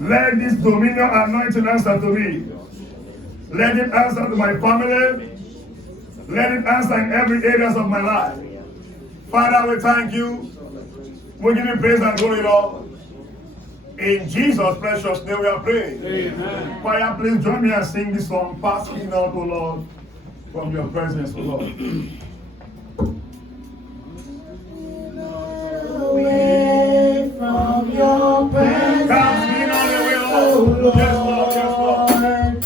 Let this dominion anointing answer to me. Let it answer to my family. Let it answer in every areas of my life. Father, we thank you. We give you praise and glory, Lord. In Jesus' precious name we are praying. Amen. Choir, please join me and sing this song, Pass Me Not, O Lord, from your presence, O Lord. Away from your presence, Pass me not away, Lord. Yes, Lord, yes, Lord.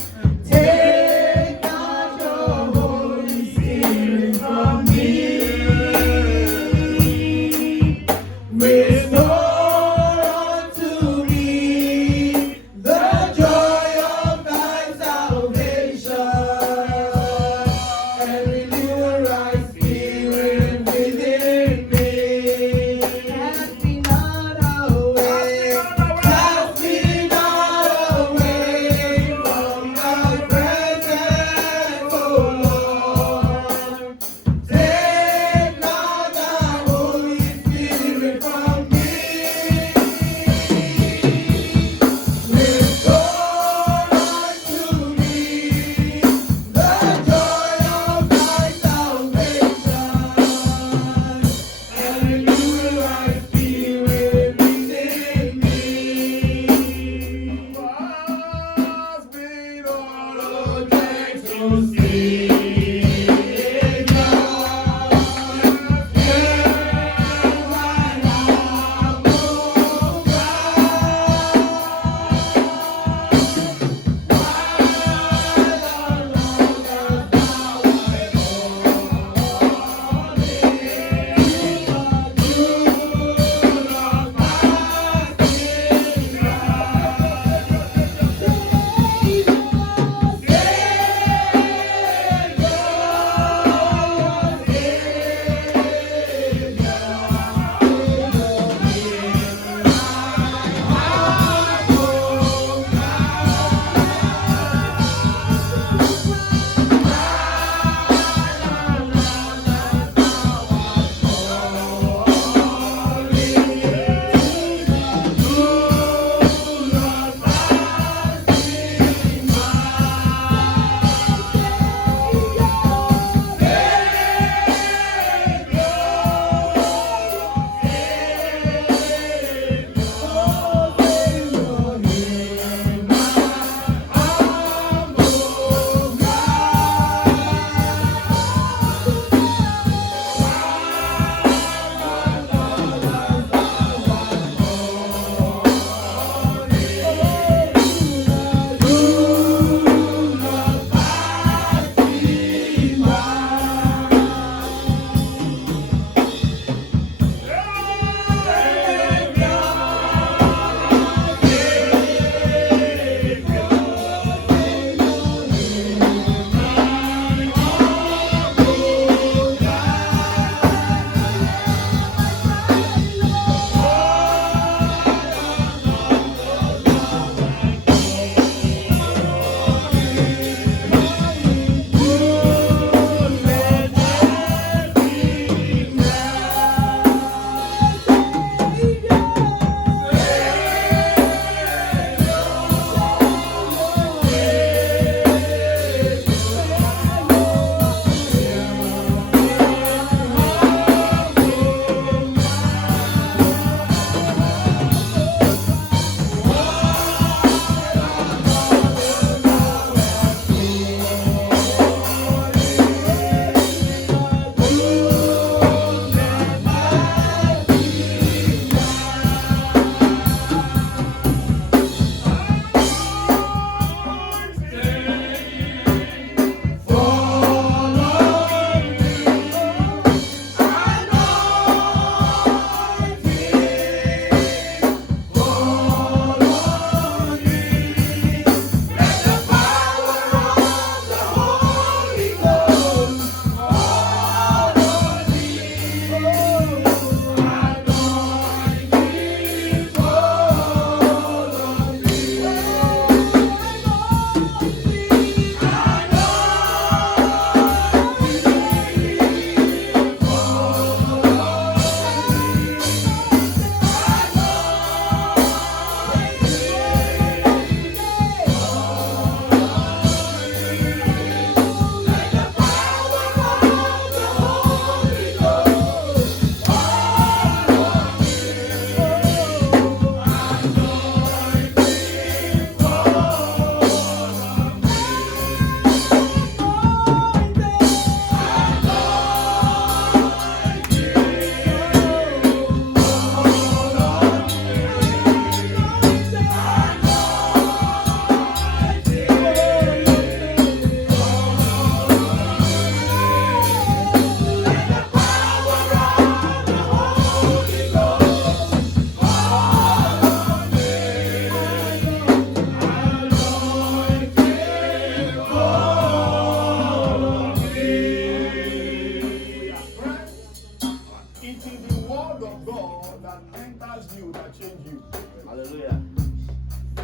take not your Holy Spirit from me. Restore unto me the joy of thy salvation, and renew a right spirit within me. Cast me not away, cast me not away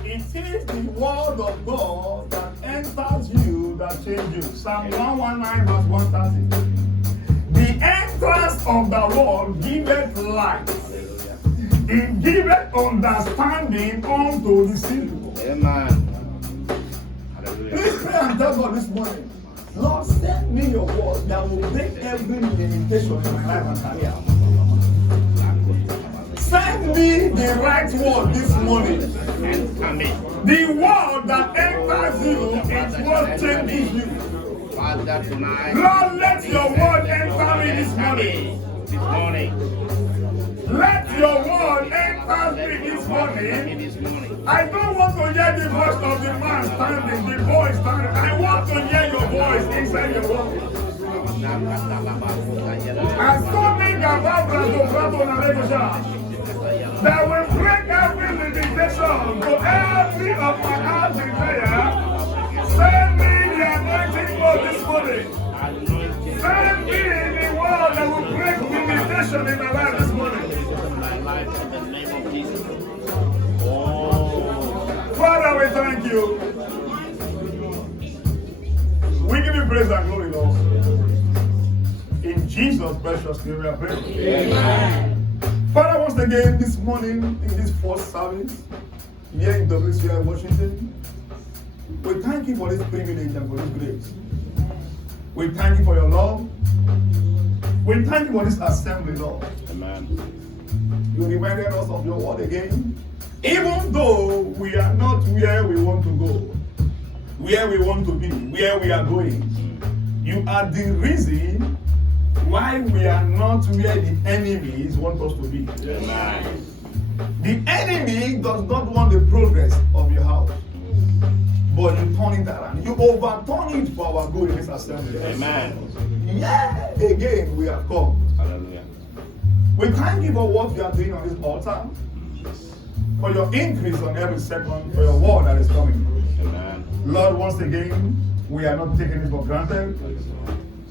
It is the word of God that enters you that changes you. Psalm 119 verse 130. The entrance of the word giveth light. It giveth understanding unto the simple. Amen. Please pray and tell God this morning, Lord, send me your word that will break every limitation in my life and career. Send me the right word this morning. The word that enters you is what changes you. Lord, let your word enter me this morning. Let your word enter me this morning. I don't want to hear the voice of the man standing, the boy standing. I want to hear your voice inside your word. And so make a that will break every limitation to every of my heart's desire. Send me the anointing word this morning. Send me the word that will break limitation in my life this morning. Father, we thank you. We give you praise and glory, Lord. In Jesus' precious name we are praying. Amen. Father, once again this morning in this first service here in WCI Washington, we thank you for this privilege and for this grace. We thank you for your love. We thank you for this assembly, Lord. Amen. You reminded us of your word again. Even though we are not where we want to go, where we want to be, where we are going, you are the reason why we are not where the enemies want us to be. Amen. The enemy does not want the progress of your house, but you turn it around. You overturn it for our good in this assembly. Amen. Yeah, again we have come. Hallelujah. We thank you for what you are doing on this altar, for your increase on every second, for your word that is coming. Amen. Lord, once again, we are not taking it for granted.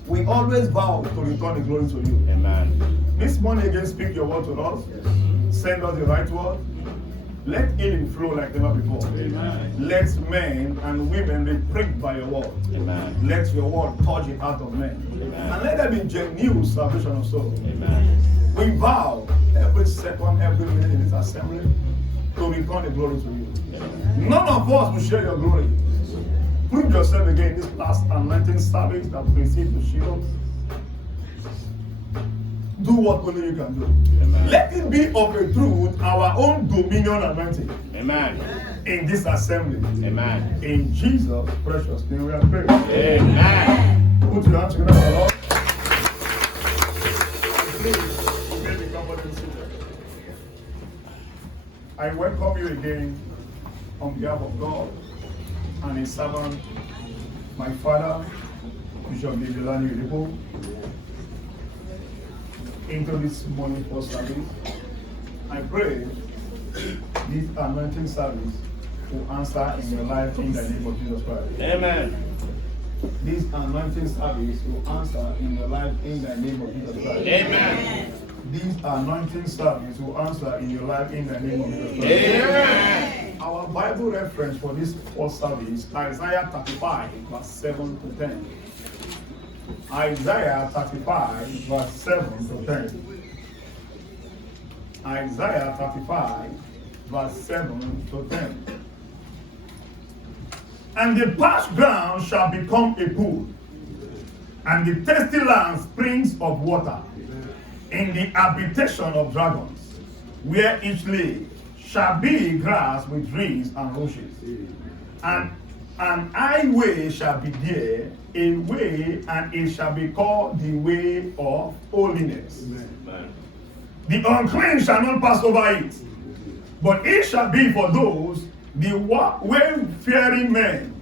We always vow to return the glory to you. Amen. This morning again, speak your word to us. Send us the right word. Let healing flow like never before. Amen. Let men and women be pricked by your word. Amen. Let your word touch the heart of men. Amen. And let there be genuine salvation of soul. Amen. We vow every second, every minute in this assembly to return the glory to you. Amen. None of us will share your glory. Prove yourself again in this last anointing service that precedes the shield. Do what only you can do. Amen. Let it be of a truth our own dominion anointing. Amen. In this assembly. Amen. In Jesus' precious name we are praying. Amen. Put your hands together for the Lord. Please, you may be comfortably seated. I welcome you again on behalf of God and His servant, my father, Bishop Bibilani Uripo, into this morning first service. I pray this anointing service will answer in your life in the name of Jesus Christ. Amen. This anointing service will answer in your life in the name of Jesus Christ. Amen. This anointing service will answer in your life in the name of Jesus Christ. Amen. Our Bible reference for this first service, Isaiah 35, verse 7 to 10. Isaiah 35, verse 7 to 10. Isaiah 35, verse 7 to 10. And the parched ground shall become a pool, and the thirsty land springs of water, in the habitation of dragons, where each leaf shall be grass with reeds and rushes. And an highway shall be there, a way, and it shall be called the way of holiness. Amen. The unclean shall not pass over it, but it shall be for those the wayfaring men.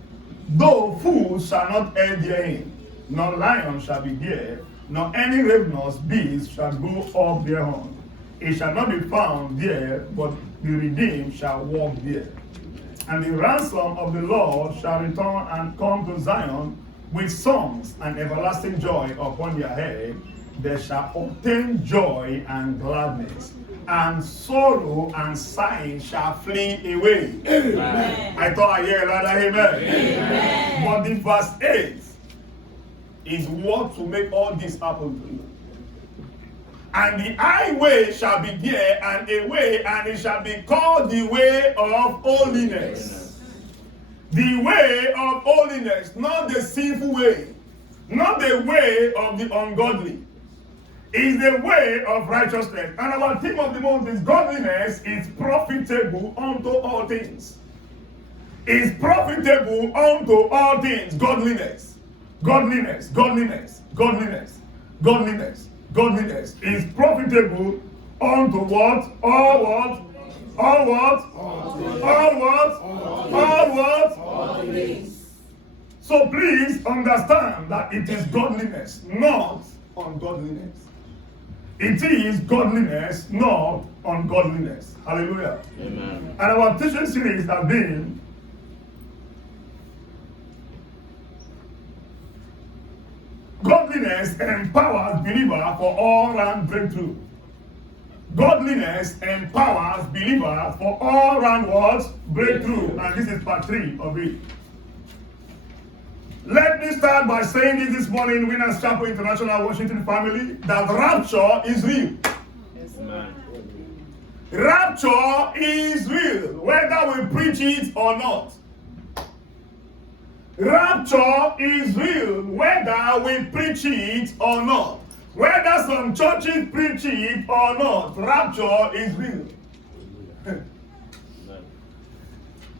Though fools shall not err therein, nor lion shall be there, nor any ravenous beast shall go up thereon. It shall not be found there, but the redeemed shall walk there. And the ransom of the Lord shall return and come to Zion with songs and everlasting joy upon their head. They shall obtain joy and gladness. and sorrow and sighing shall flee away. Amen. I thought I heard that, amen. Amen. But the verse 8 is what to make all this happen to you. And the highway shall be there, and a way, and it shall be called the way of holiness. The way of holiness, not the sinful way, not the way of the ungodly. Is the way of righteousness. And our theme of the month is godliness is profitable unto all things. Is profitable unto all things. Godliness. Godliness. Godliness. Godliness. Godliness. Godliness is profitable unto what? All what? All what? All what? All what? All things. So please understand that it is godliness, not ungodliness. It is godliness, not ungodliness. Hallelujah. Amen. And our teaching series has been Godliness empowers believer for all-round breakthrough. Godliness empowers believer for all-round what? Breakthrough. And this is part 3 of it. Let me start by saying this morning, Winners Chapel International Washington family, that rapture is real. Yes, man. Rapture is real, whether we preach it or not. Rapture is real, whether we preach it or not. Whether some churches preach it or not, rapture is real.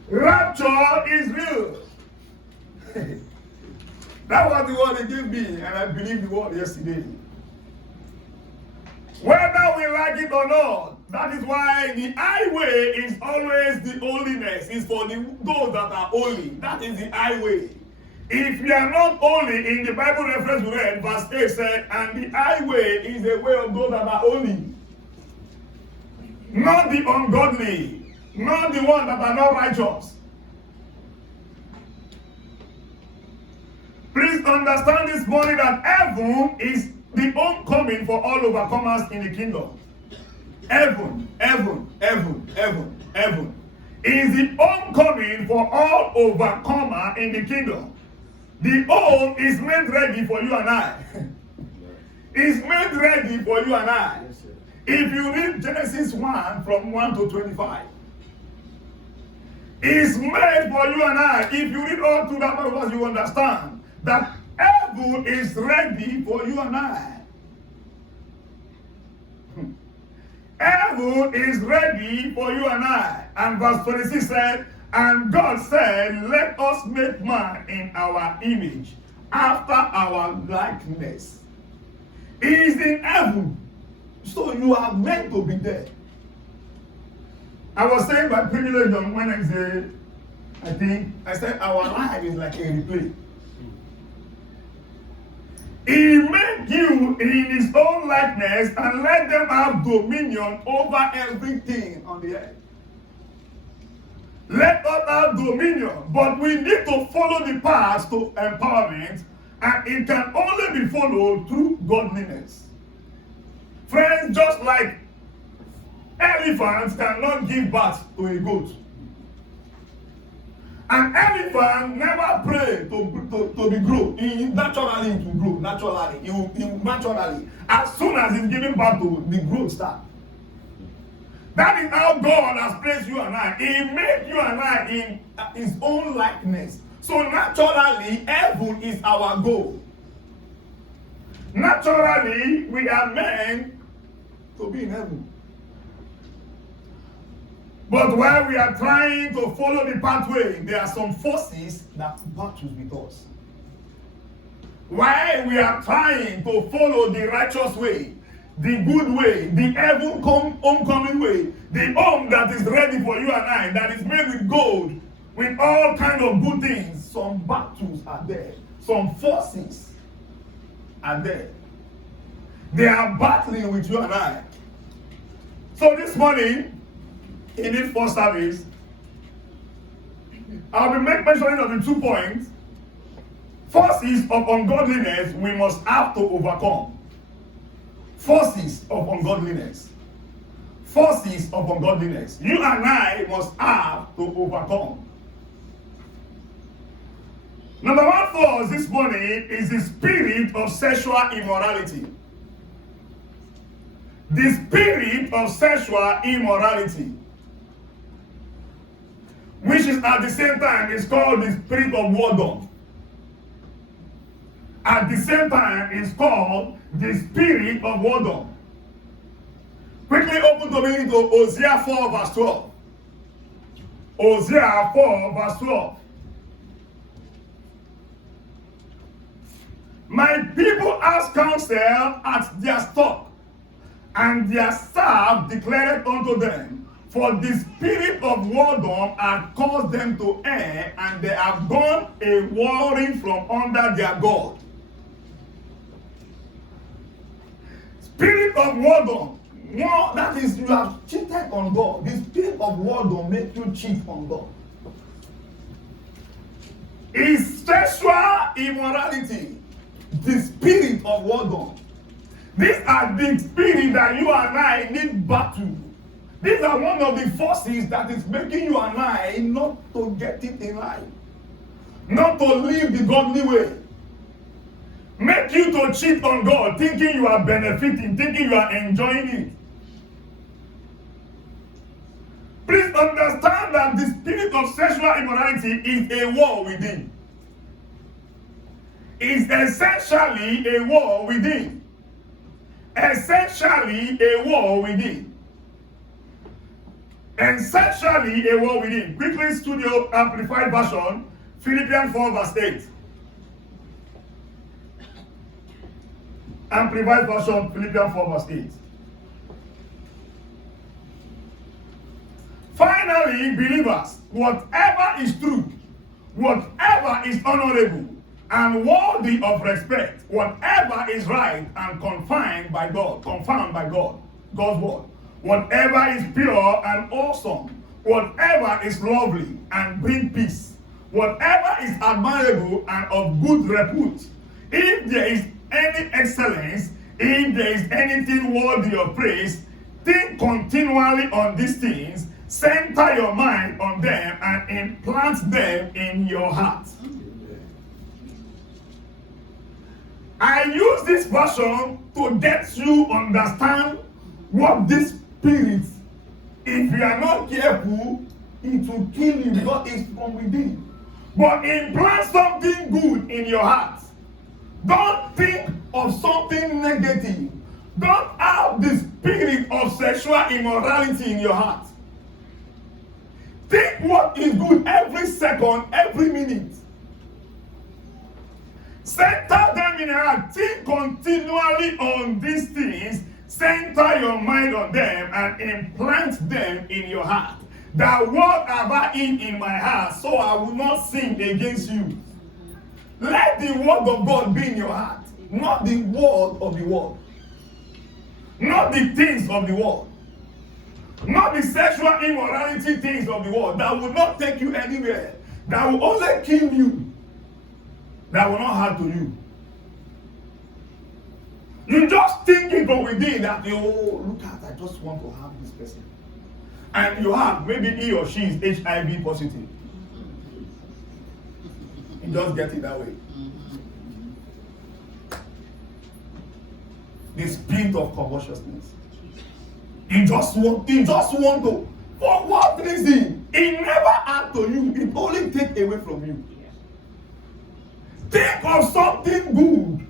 Rapture is real. That was the word they gave me, and I believed the word yesterday. Whether we like it or not, that is why the highway is always the holiness. It's for those that are holy. That is the highway. If you are not holy, in the Bible reference we read, verse 8 said, and the highway is the way of those that are holy. Not the ungodly, not the ones that are not righteous. Please understand this morning that heaven is the homecoming for all overcomers in the kingdom. Heaven, heaven, heaven, heaven, heaven is the homecoming for all overcomer in the kingdom. The home is made ready for you and I. It's made ready for you and I. If you read Genesis 1 from 1 to 25, it's made for you and I. If you read all through that verse, you understand that heaven is ready for you and I. Heaven is ready for you and I. And verse 26 said, and God said, let us make man in our image, after our likeness. He is in heaven. So you are meant to be there. I was saying by privilege on Wednesday, I said our life is like a replay. He made you in his own likeness and let them have dominion over everything on the earth. Let us have dominion, but we need to follow the path to empowerment, and it can only be followed through godliness. Friends, just like elephants cannot give birth to a goat. An elephant never pray to be grow. Naturally it will grow. Naturally. It will naturally. As soon as it's giving birth to, the growth start. That is how God has placed you and I. He made you and I in his own likeness. So naturally, heaven is our goal. Naturally, we are meant to be in heaven. But while we are trying to follow the pathway, there are some forces that battle with us. While we are trying to follow the righteous way, the good way, the heaven homecoming way, the home that is ready for you and I, that is made with gold, with all kinds of good things, some battles are there. Some forces are there. They are battling with you and I. So this morning, in this first service, I'll be mentioning of the 2 points. Forces of ungodliness we must have to overcome. Forces of ungodliness. forces of ungodliness you and I must have to overcome. Number one for us this morning is the spirit of sexual immorality. The spirit of sexual immorality, which is at the same time is called the spirit of whoredom. At the same time is called the spirit of whoredom. Quickly open to me into Hosea 4 verse 12. Hosea 4 verse 12. My people ask counsel at their stock, and their staff declared unto them, for the spirit of whoredom had caused them to err, and they have gone a warring from under their God. Spirit of whoredom, that is, you have cheated on God. The spirit of whoredom makes you cheat on God. Is sexual immorality the spirit of whoredom? These are the spirit that you and I need battle. These are one of the forces that is making you and I not to get it in life, not to live the godly way. Make you to cheat on God, thinking you are benefiting, thinking you are enjoying it. Please understand that the spirit of sexual immorality is a war within. It's essentially a war within. Essentially a war within. Essentially a war within. Quickly, Studio Amplified Version, Philippians 4 verse 8. Amplified Version, Philippians 4 verse 8. Finally, believers, whatever is true, whatever is honorable, and worthy of respect, whatever is right and confirmed by God, God's word, whatever is pure and awesome, whatever is lovely and bring peace, whatever is admirable and of good repute, if there is any excellence, if there is anything worthy of praise, think continually on these things, center your mind on them, and implant them in your heart. I use this version to get you understand what this spirit, if you are not careful, it will kill you because it's from within. But implant something good in your heart. Don't think of something negative. Don't have the spirit of sexual immorality in your heart. Think what is good every second, every minute. Center them in your heart. Think continually on these things. Center your mind on them and implant them in your heart. That what have I in my heart, so I will not sin against you. Let the word of God be in your heart, not the word of the world, not the things of the world, not the sexual immorality things of the world that will not take you anywhere, that will only kill you, that will not harm to you. You just think it from within that, oh, look at, I just want to have this person. And you have, maybe he or she is HIV positive. You just get it that way. The spirit of covetousness. You just want to. For what reason? It never add to you. It only take away from you. Think of something good.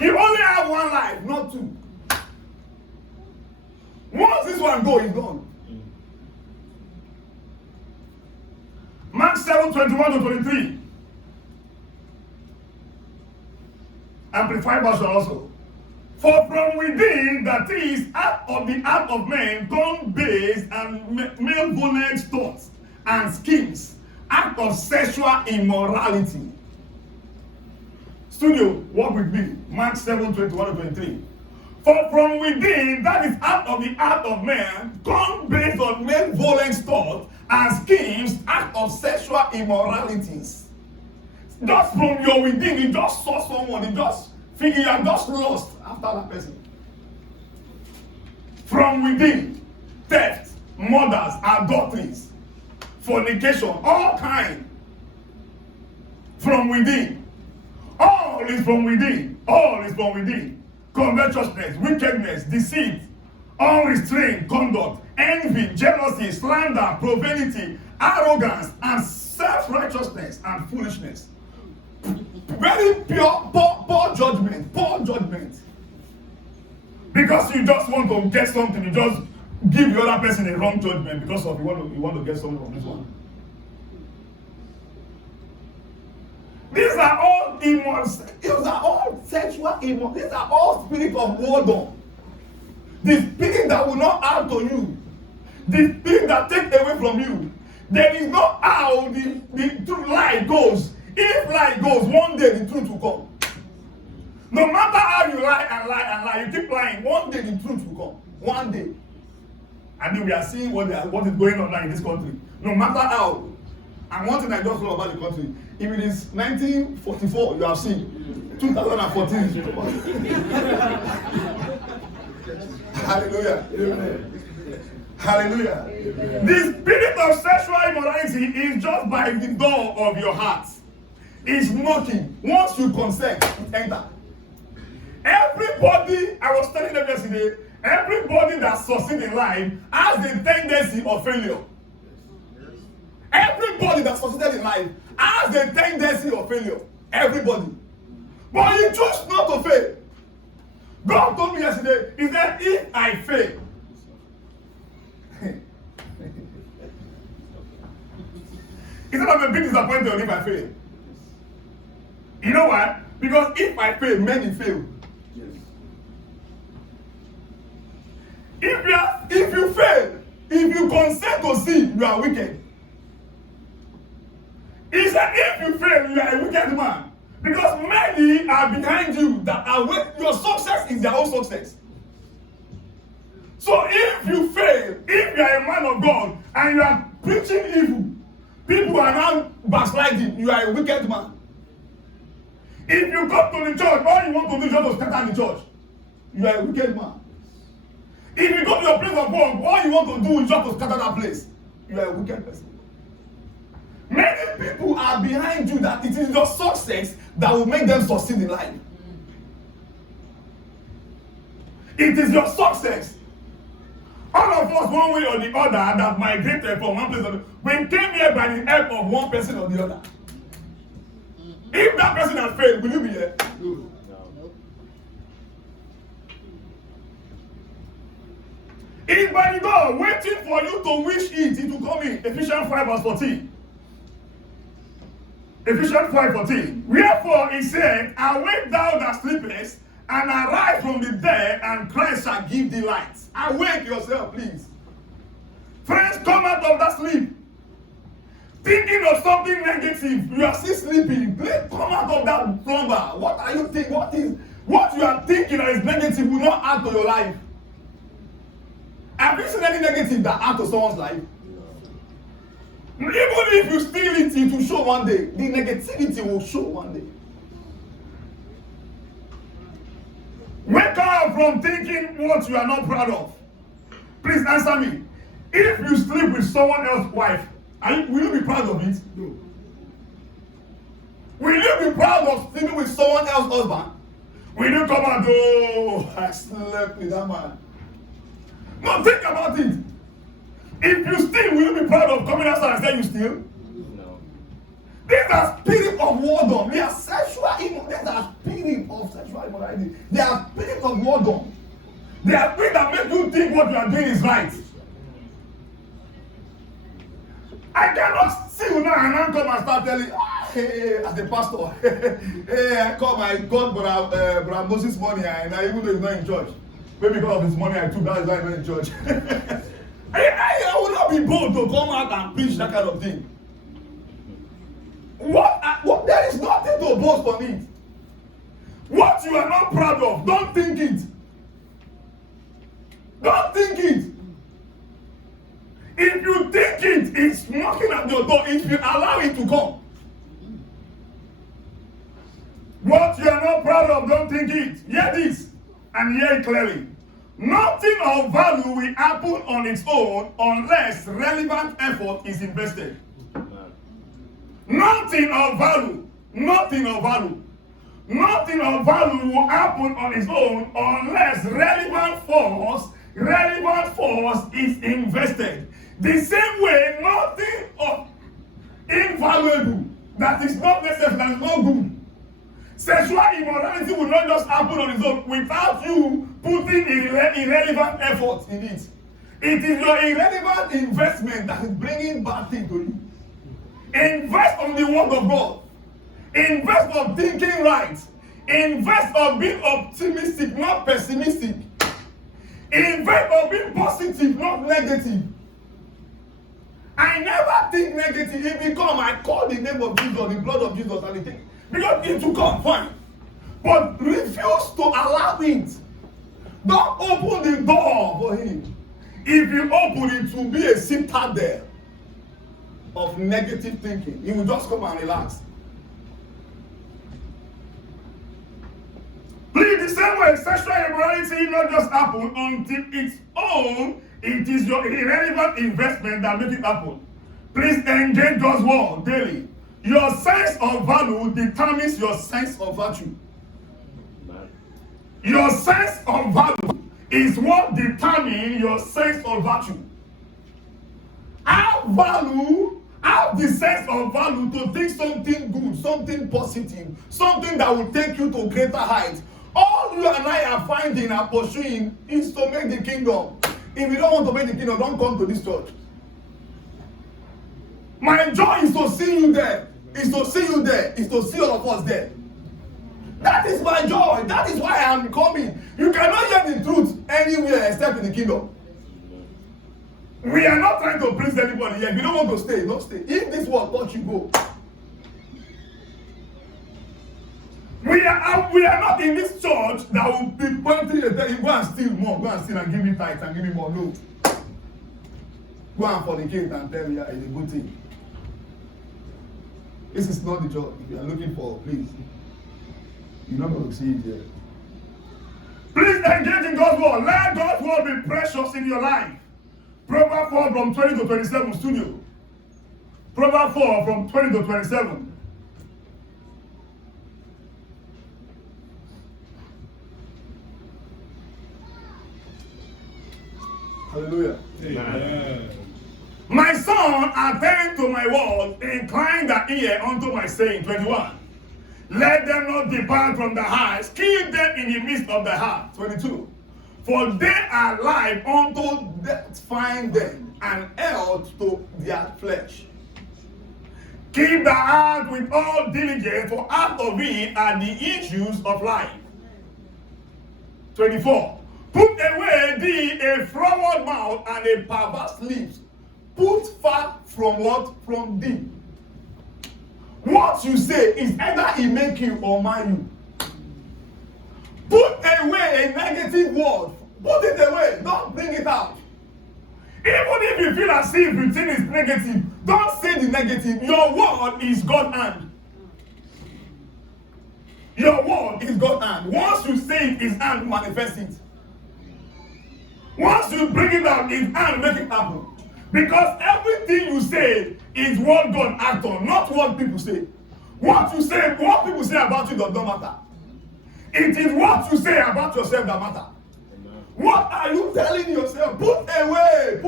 You only have one life, not two. Once this one go, it's gone. Mark 7:21-23. Amplified version also. For from within, that is, out of the heart of men, come base and malevolent thoughts and schemes, act of sexual immorality. Studio, work with me. Mark 7:21-23. For from within, that is out of the heart of man, come based on malevolent thoughts and schemes, act of sexual immoralities. Just from your within, you just saw someone, you just figure you are just lost after that person. From within, theft, murders, adulteries, fornication, all kind from within. All is from within. All is from within. Covetousness, wickedness, deceit, unrestrained conduct, envy, jealousy, slander, profanity, arrogance, and self-righteousness and foolishness. Very pure, poor judgment, poor judgment. Because you just want to get something, you just give the other person a wrong judgment because of you want to get something from this one. These are all immorals. These are all sexual immorals. These are all spirits of boredom. The spirit that will not add to you. The spirit that takes away from you. There is no how the true lie goes. If lie goes, one day the truth will come. No matter how you lie and lie and lie, you keep lying, one day the truth will come. One day. And then we are seeing what is going on now in this country. No matter how. And one thing I just love about the country, if it is 1944, you have seen 2014. Hallelujah. Hallelujah. The spirit of sexual immorality is just by the door of your heart. It's knocking. Once you consent, it enter. Everybody, I was telling them yesterday, everybody that succeeds in life has the tendency of failure. Everybody that succeeded in life has the tendency of failure. Everybody. But you choose not to fail. God told me yesterday, he said, if I fail, he said, I'm a bit disappointed if I fail. You know why? Because if I fail, many fail. If you fail, if you consent to sin, you are wicked. He said, if you fail, you are a wicked man. Because many are behind you that are your success is their own success. So if you fail, if you are a man of God and you are preaching evil, people are now backsliding, you are a wicked man. If you come to the church, all you want to do is just to scatter the church, you are a wicked man. If you go to your place of work, all you want to do is just to scatter that place, you are a wicked person. Many people are behind you that it is your success that will make them succeed in life. It is your success. All of us, one way or the other, that migrated from one place to another, we came here by the help of one person or the other. If that person had failed, will you be here? No. It's by the God waiting for you to wish it will come in. Ephesians 5 verse 14. Ephesians 5:14. Wherefore he said, awake thou that sleepest, and arise from the dead, and Christ shall give thee light. Awake yourself, please. Friends, come out of that sleep. Thinking of something negative, you are still sleeping. Please come out of that slumber. What are you thinking? What you are thinking that is negative will not add to your life. Have you seen any negative that add to someone's life? Even if you steal it, it will show one day. The negativity will show one day. Wake up from thinking what you are not proud of. Please answer me. If you sleep with someone else's wife, will you be proud of it? No. Will you be proud of sleeping with someone else's husband? Will you come and oh, I slept with that man? No, think about it. If you steal, will you be proud of coming outside and say you steal? No. These are spirit of whoredom. They are sexual immorality. These are spirit of sexual immorality. They are spirit of whoredom. They are spirit that make you think what you are doing is right. I cannot see you now and then come and start telling, hey, as a pastor, hey, I got Brother Moses' money, and even though he's not in church, maybe because of his money I took, that is why I'm not in church. I will not be bold to come out and preach that kind of thing. What? There is nothing to boast on it. What you are not proud of, don't think it. Don't think it. If you think it, it's knocking at your door. If you allow it to come. What you are not proud of, don't think it. Hear this and hear it clearly. Nothing of value will happen on its own unless relevant effort is invested. Nothing of value will happen on its own unless relevant force is invested. The same way, nothing of invaluable that is not necessary, that is not good. Sexual immorality will not just happen on its own without you putting irrelevant effort in it. It is your irrelevant investment that is bringing bad things to you. Invest on the word of God. Invest on thinking right. Invest on being optimistic, not pessimistic. Invest on being positive, not negative. I never think negative. If it come, I call the name of Jesus, the blood of Jesus, and the thing. Because it will come, fine. But refuse to allow it. Don't open the door for him. If you open it, will be a citadel of negative thinking. He will just come and relax. Please, the same way, sexual immorality not just happen until its own. It is your irrelevant investment that makes it happen. Please engage God's word daily. Your sense of value determines your sense of virtue. Your sense of value is what determines your sense of virtue. Have the sense of value to think something good, something positive, something that will take you to greater heights. All you and I are finding and pursuing is to make the kingdom. If you don't want to make the kingdom, don't come to this church. My joy is to see you there. Is to see you there. Is to see all of us there. That is my joy. That is why I am coming. You cannot hear the truth anywhere except in the kingdom. We are not trying to please anybody here. If you don't want to stay, don't stay. If this word touch you, go. We are not in this church that will be pointing and tell you, go and steal more, go and steal and give me tithes and give me more. No. Go and fornicate and tell me it's a good thing. This is not the church. If you are looking for, please. You're not going to see it here. Please engage in God's word. Let God's word be precious in your life. Proverbs 4 from 20 to 27, studio. Proverbs 4 from 20 to 27. Hallelujah. Amen. My son, attend to my words, incline the ear unto my saying. 21. Let them not depart from the eyes, keep them in the midst of the heart. 22. For they are life unto death, find them, and health to their flesh. Keep the heart with all diligence, for out of it are the issues of life. 24. Put away thee a froward mouth and a perverse lips. Put far from what? From thee. What you say is either he make you or mar you. Put away a negative word. Put it away. Don't bring it out. Even if you feel as if you think it's negative, don't say the negative. Your word is God's hand. Your word is God's hand. Once you say it, his hand manifests it. Once you bring it out, his hand make it happen. Because everything you say is what God acts on, not what people say. What you say, what people say about you does not matter. It is what you say about yourself that matters. What are you telling yourself? Put it away.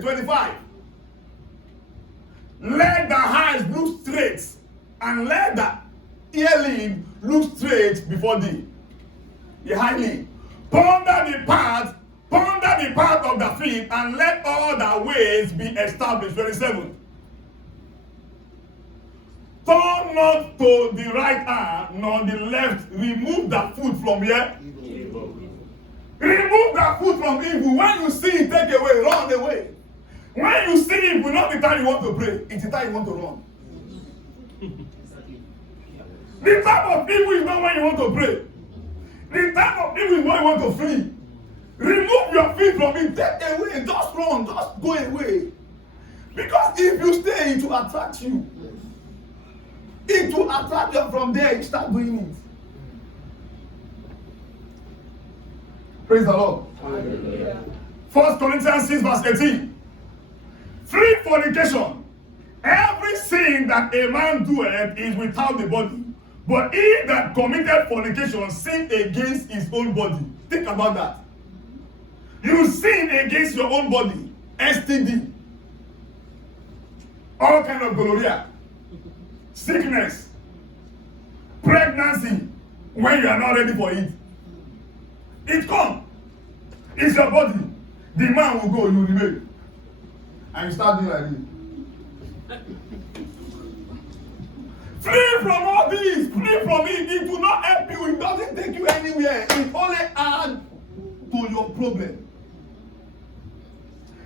25. Let the eyes look straight, and let the earlid look straight before thee. The highly. Ponder the path of the feet, and let all the ways be established. 27. Turn not to the right hand, nor the left. Remove the foot from here. Remove the foot from evil. When you see it, take away, run away. When you see it, will not be the time you want to pray. It's the time you want to run. The time of evil is not when you want to pray. The time of evil is when you want to flee. Remove your feet from it. Take away. Just run. Just go away. Because if you stay, it will attract you. It will attract you from there. You start doing it. Praise the Lord. 1 Corinthians 6 verse 18. Flee fornication. Every sin that a man doeth is without the body. But he that committed fornication sinned against his own body. Think about that. You sin against your own body. STD. All kind of gonorrhea. Sickness. Pregnancy. When you are not ready for it. It comes. It's your body. The man will go, you remain. And you start doing like this. Flee from all this. Flee from it. It will not help you. It doesn't take you anywhere. It only adds to your problem.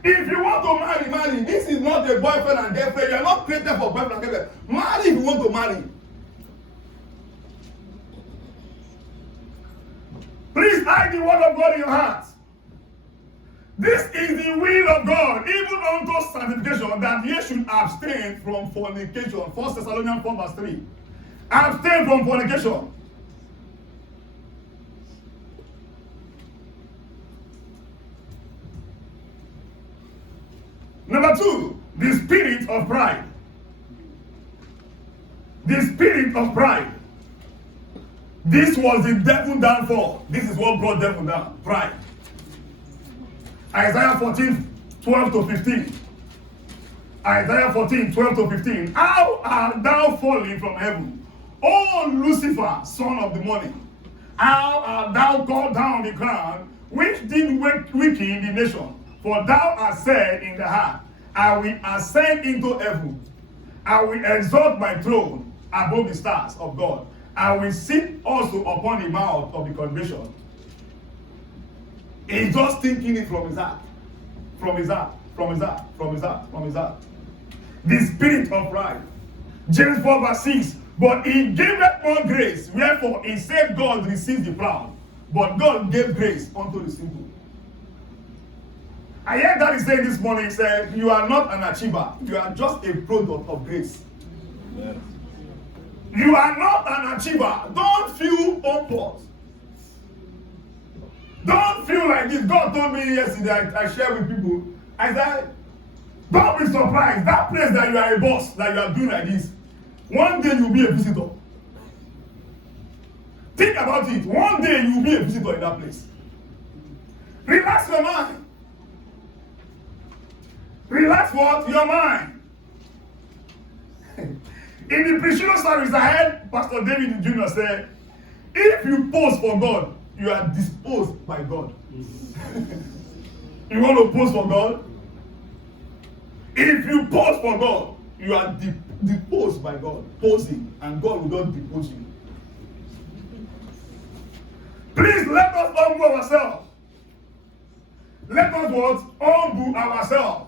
If you want to marry, marry. This is not a boyfriend and girlfriend. You are not created for boyfriend and girlfriend. Marry if you want to marry. Please hide the word of God in your heart. This is the will of God, even unto sanctification, that ye should abstain from fornication. 1 Thessalonians 4 verse 3. Abstain from fornication. Number 2, the spirit of pride. The spirit of pride. This was the devil downfall. This is what brought devil down. Pride. Isaiah 14, 12 to 15. Isaiah 14, 12 to 15. How art thou fallen from heaven, O Lucifer, son of the morning? How art thou called down the ground, which did weaken the nation? For thou hast said in the heart, I will ascend into heaven. I will exalt my throne above the stars of God. I will sit also upon the mount of the congregation. He's just thinking it from his heart. From his heart. From his heart. From his heart. From his heart. The spirit of pride. James 4 verse 6. But he giveth more grace. Wherefore he said God receives the proud. But God gave grace unto the simple. I heard that he said this morning, he said, you are not an achiever. You are just a product of grace. Yes. You are not an achiever. Don't feel pompous. Don't feel like this. God told me yesterday, I shared with people. I said, don't be surprised. That place that you are a boss, that you are doing like this, one day you'll be a visitor. Think about it. One day you'll be a visitor in that place. Relax your mind. Relax what? Your mind. In the pre-show service, I heard Pastor David Jr. say, if you pose for God, you are disposed by God. You want to pose for God? If you pose for God, you are deposed by God. Posing, and God will not depose you. Please let us humble ourselves. Let us what? Humble ourselves.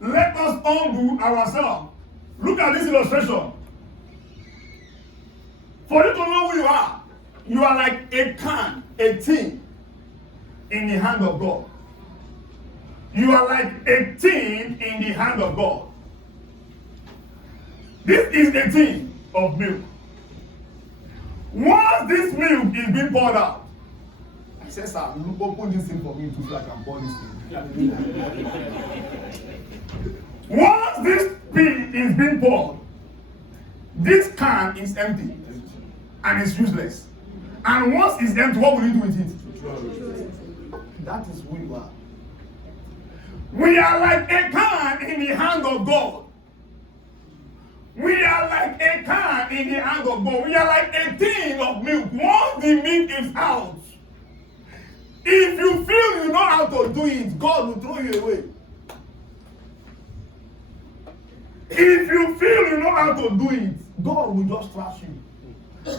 Let us humble ourselves. Look at this illustration. For you to know who you are like a can, a tin in the hand of God. You are like a tin in the hand of God. This is a tin of milk. Once this milk is being poured out, I said, sir, open this thing for me so I can pour this thing. Once this thing is being poured, this can is empty and it's useless. And once it's empty, what will you do with it? That is who you are. We are like a can in the hand of God. We are like a can in the hand of God. We are like a tin of milk. Once the milk is out, if you feel you know how to do it, God will throw you away. If you feel you know how to do it, God will just trash you.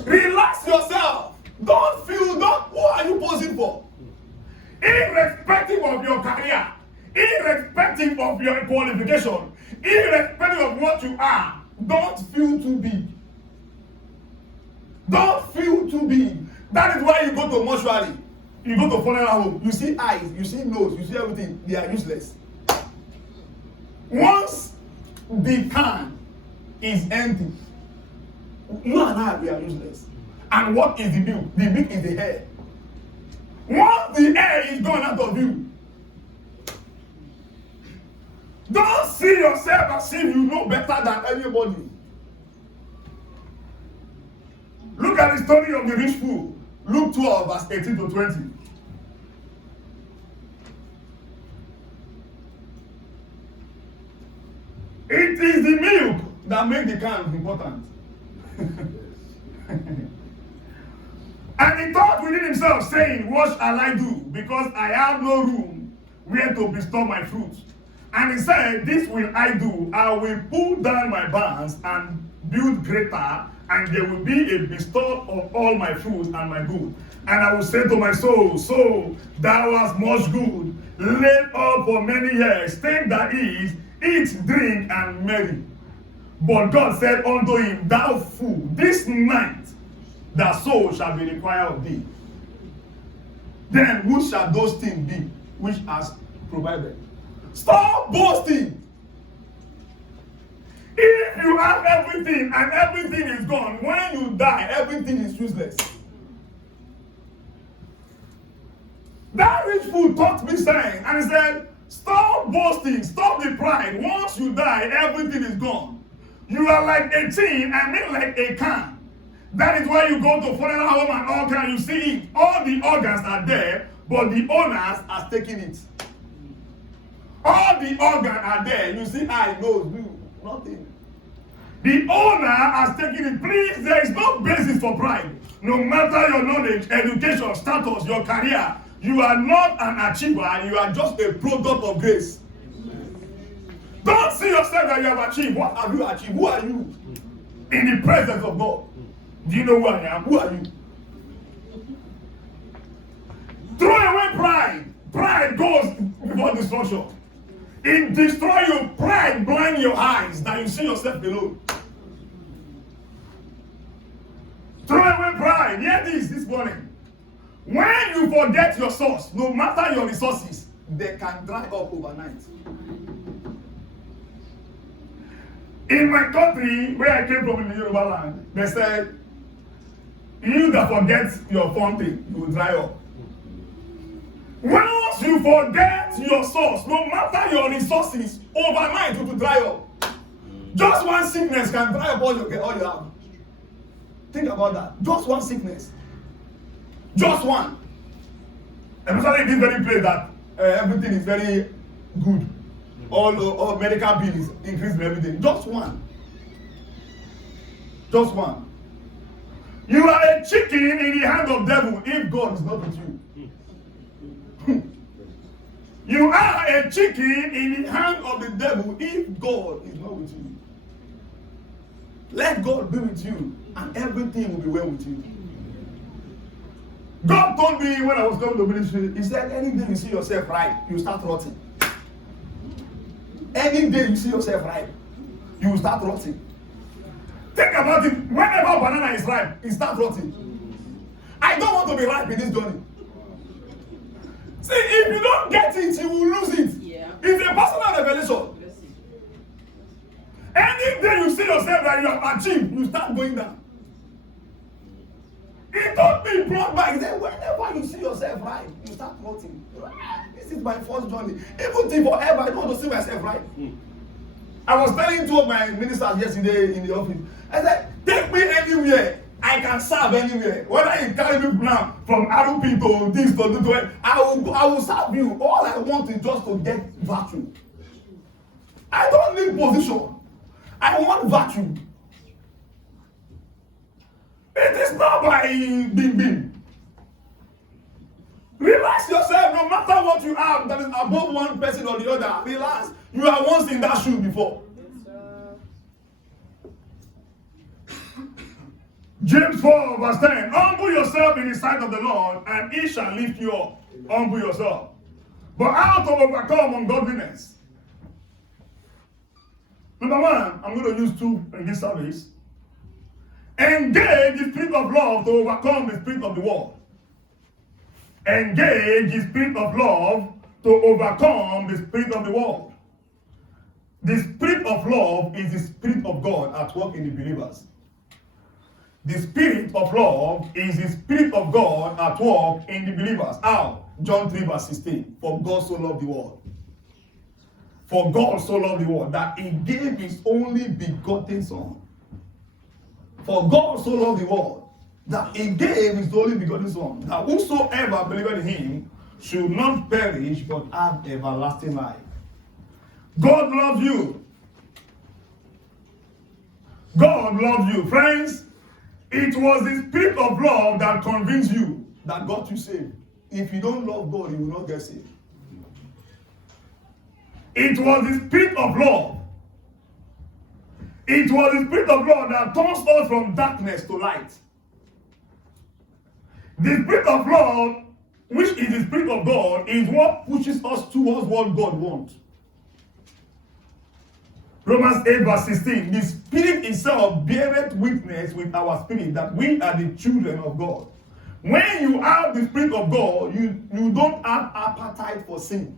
Relax yourself. Who are you posing for? Irrespective of your career, irrespective of your qualification, irrespective of what you are, don't feel too big. Don't feel too big. That is why you go to mortuary, you go to funeral home, you see eyes, you see nose, you see everything, they are useless. Once the can is empty, you and I, we are useless. And what is the milk? The milk is the hair. Once the air is gone out of you, don't see yourself as if you know better than anybody. Look at the story of the rich fool. Luke 12, verse 18 to 20. It is the milk that makes the can important. And he thought within himself, saying, what shall I do? Because I have no room where to bestow my fruit. And he said, this will I do. I will pull down my barns and build greater, and there will be a bestow of all my fruit and my good. And I will say to my soul, soul, thou hast much good, laid up for many years, take that ease, eat, drink, and marry. But God said unto him, thou fool, this night thy soul shall be required of thee. Then who shall those things be which has provided? Stop boasting. If you have everything and everything is gone, when you die, everything is useless. That rich fool taught me saying, and he said, stop boasting, stop the pride. Once you die, everything is gone. You are like a tin, I mean like a can. That is why you go to funeral home and all can you see it. All the organs are there, but the owners are taking it. All the organs are there. You see, I know you, nothing. The owner has taken it. Please, there is no basis for pride. No matter your knowledge, education, status, your career, you are not an achiever. You are just a product of grace. Don't see yourself that you have achieved. What have you achieved? Who are you in the presence of God? Do you know who I am? Who are you? Throw away pride. Pride goes before destruction. It destroys you. Pride blind your eyes that you see yourself alone. Throw away pride. Hear this morning. When you forget your source, no matter your resources, they can dry up overnight. In my country, where I came from in the Yoruba land, they said, you that forget your fountain, you will dry up. Once you forget your source, no matter your resources, overnight it will dry up. Just one sickness can dry up all you have. Think about that. Just one sickness. Just one. Especially in this very place that everything is very good. All medical bills increase in everything. Just one. Just one. You are a chicken in the hand of devil if God is not with you. You are a chicken in the hand of the devil if God is not with you. Let God be with you and everything will be well with you. God told me when I was coming to ministry, he said, any day you see yourself right, you start rotting. Any day you see yourself right, you will start rotting. Think about it. Whenever banana is ripe, it starts rotting. I don't want to be ripe in this journey. See, if you don't get it, you will lose it. Yeah. It's a personal revelation. Any day you see yourself that you have achieved, you start going down. He told me brought back. He said, whenever you see yourself right, you start rotting. This is my first journey. Even till forever, I don't want to see myself right. I was telling two of my ministers yesterday in the office. I said, take me anywhere. I can serve anywhere. Whether you carry me now from RP to this to this, I will serve you. All I want is just to get virtue. I don't need position. I want virtue. It is not by being. Relax yourself, no matter what you have that is above one person or the other. Relax. You are once in that shoe before. James 4 verse 10. Humble yourself in the sight of the Lord, and he shall lift you up. Humble yourself. But how to overcome ungodliness? Number one, I'm going to use two in this service. Engage the spirit of love to overcome the spirit of the world. Engage the spirit of love to overcome the spirit of the world. The spirit of love is the spirit of God at work in the believers. The spirit of love is the spirit of God at work in the believers. How? John 3 verse 16. For God so loved the world. For God so loved the world that he gave his only begotten son. For God so loved the world that he gave his only begotten son. That whosoever believeth in him should not perish but have everlasting life. God loves you. God loves you. Friends, it was the spirit of love that convinced you that got you saved. If you don't love God, you will not get saved. It was the spirit of love. It was the spirit of love that turns us from darkness to light. The spirit of love, which is the spirit of God, is what pushes us towards what God wants. Romans 8 verse 16, the spirit itself beareth witness with our spirit that we are the children of God. When you have the spirit of God, you don't have appetite for sin.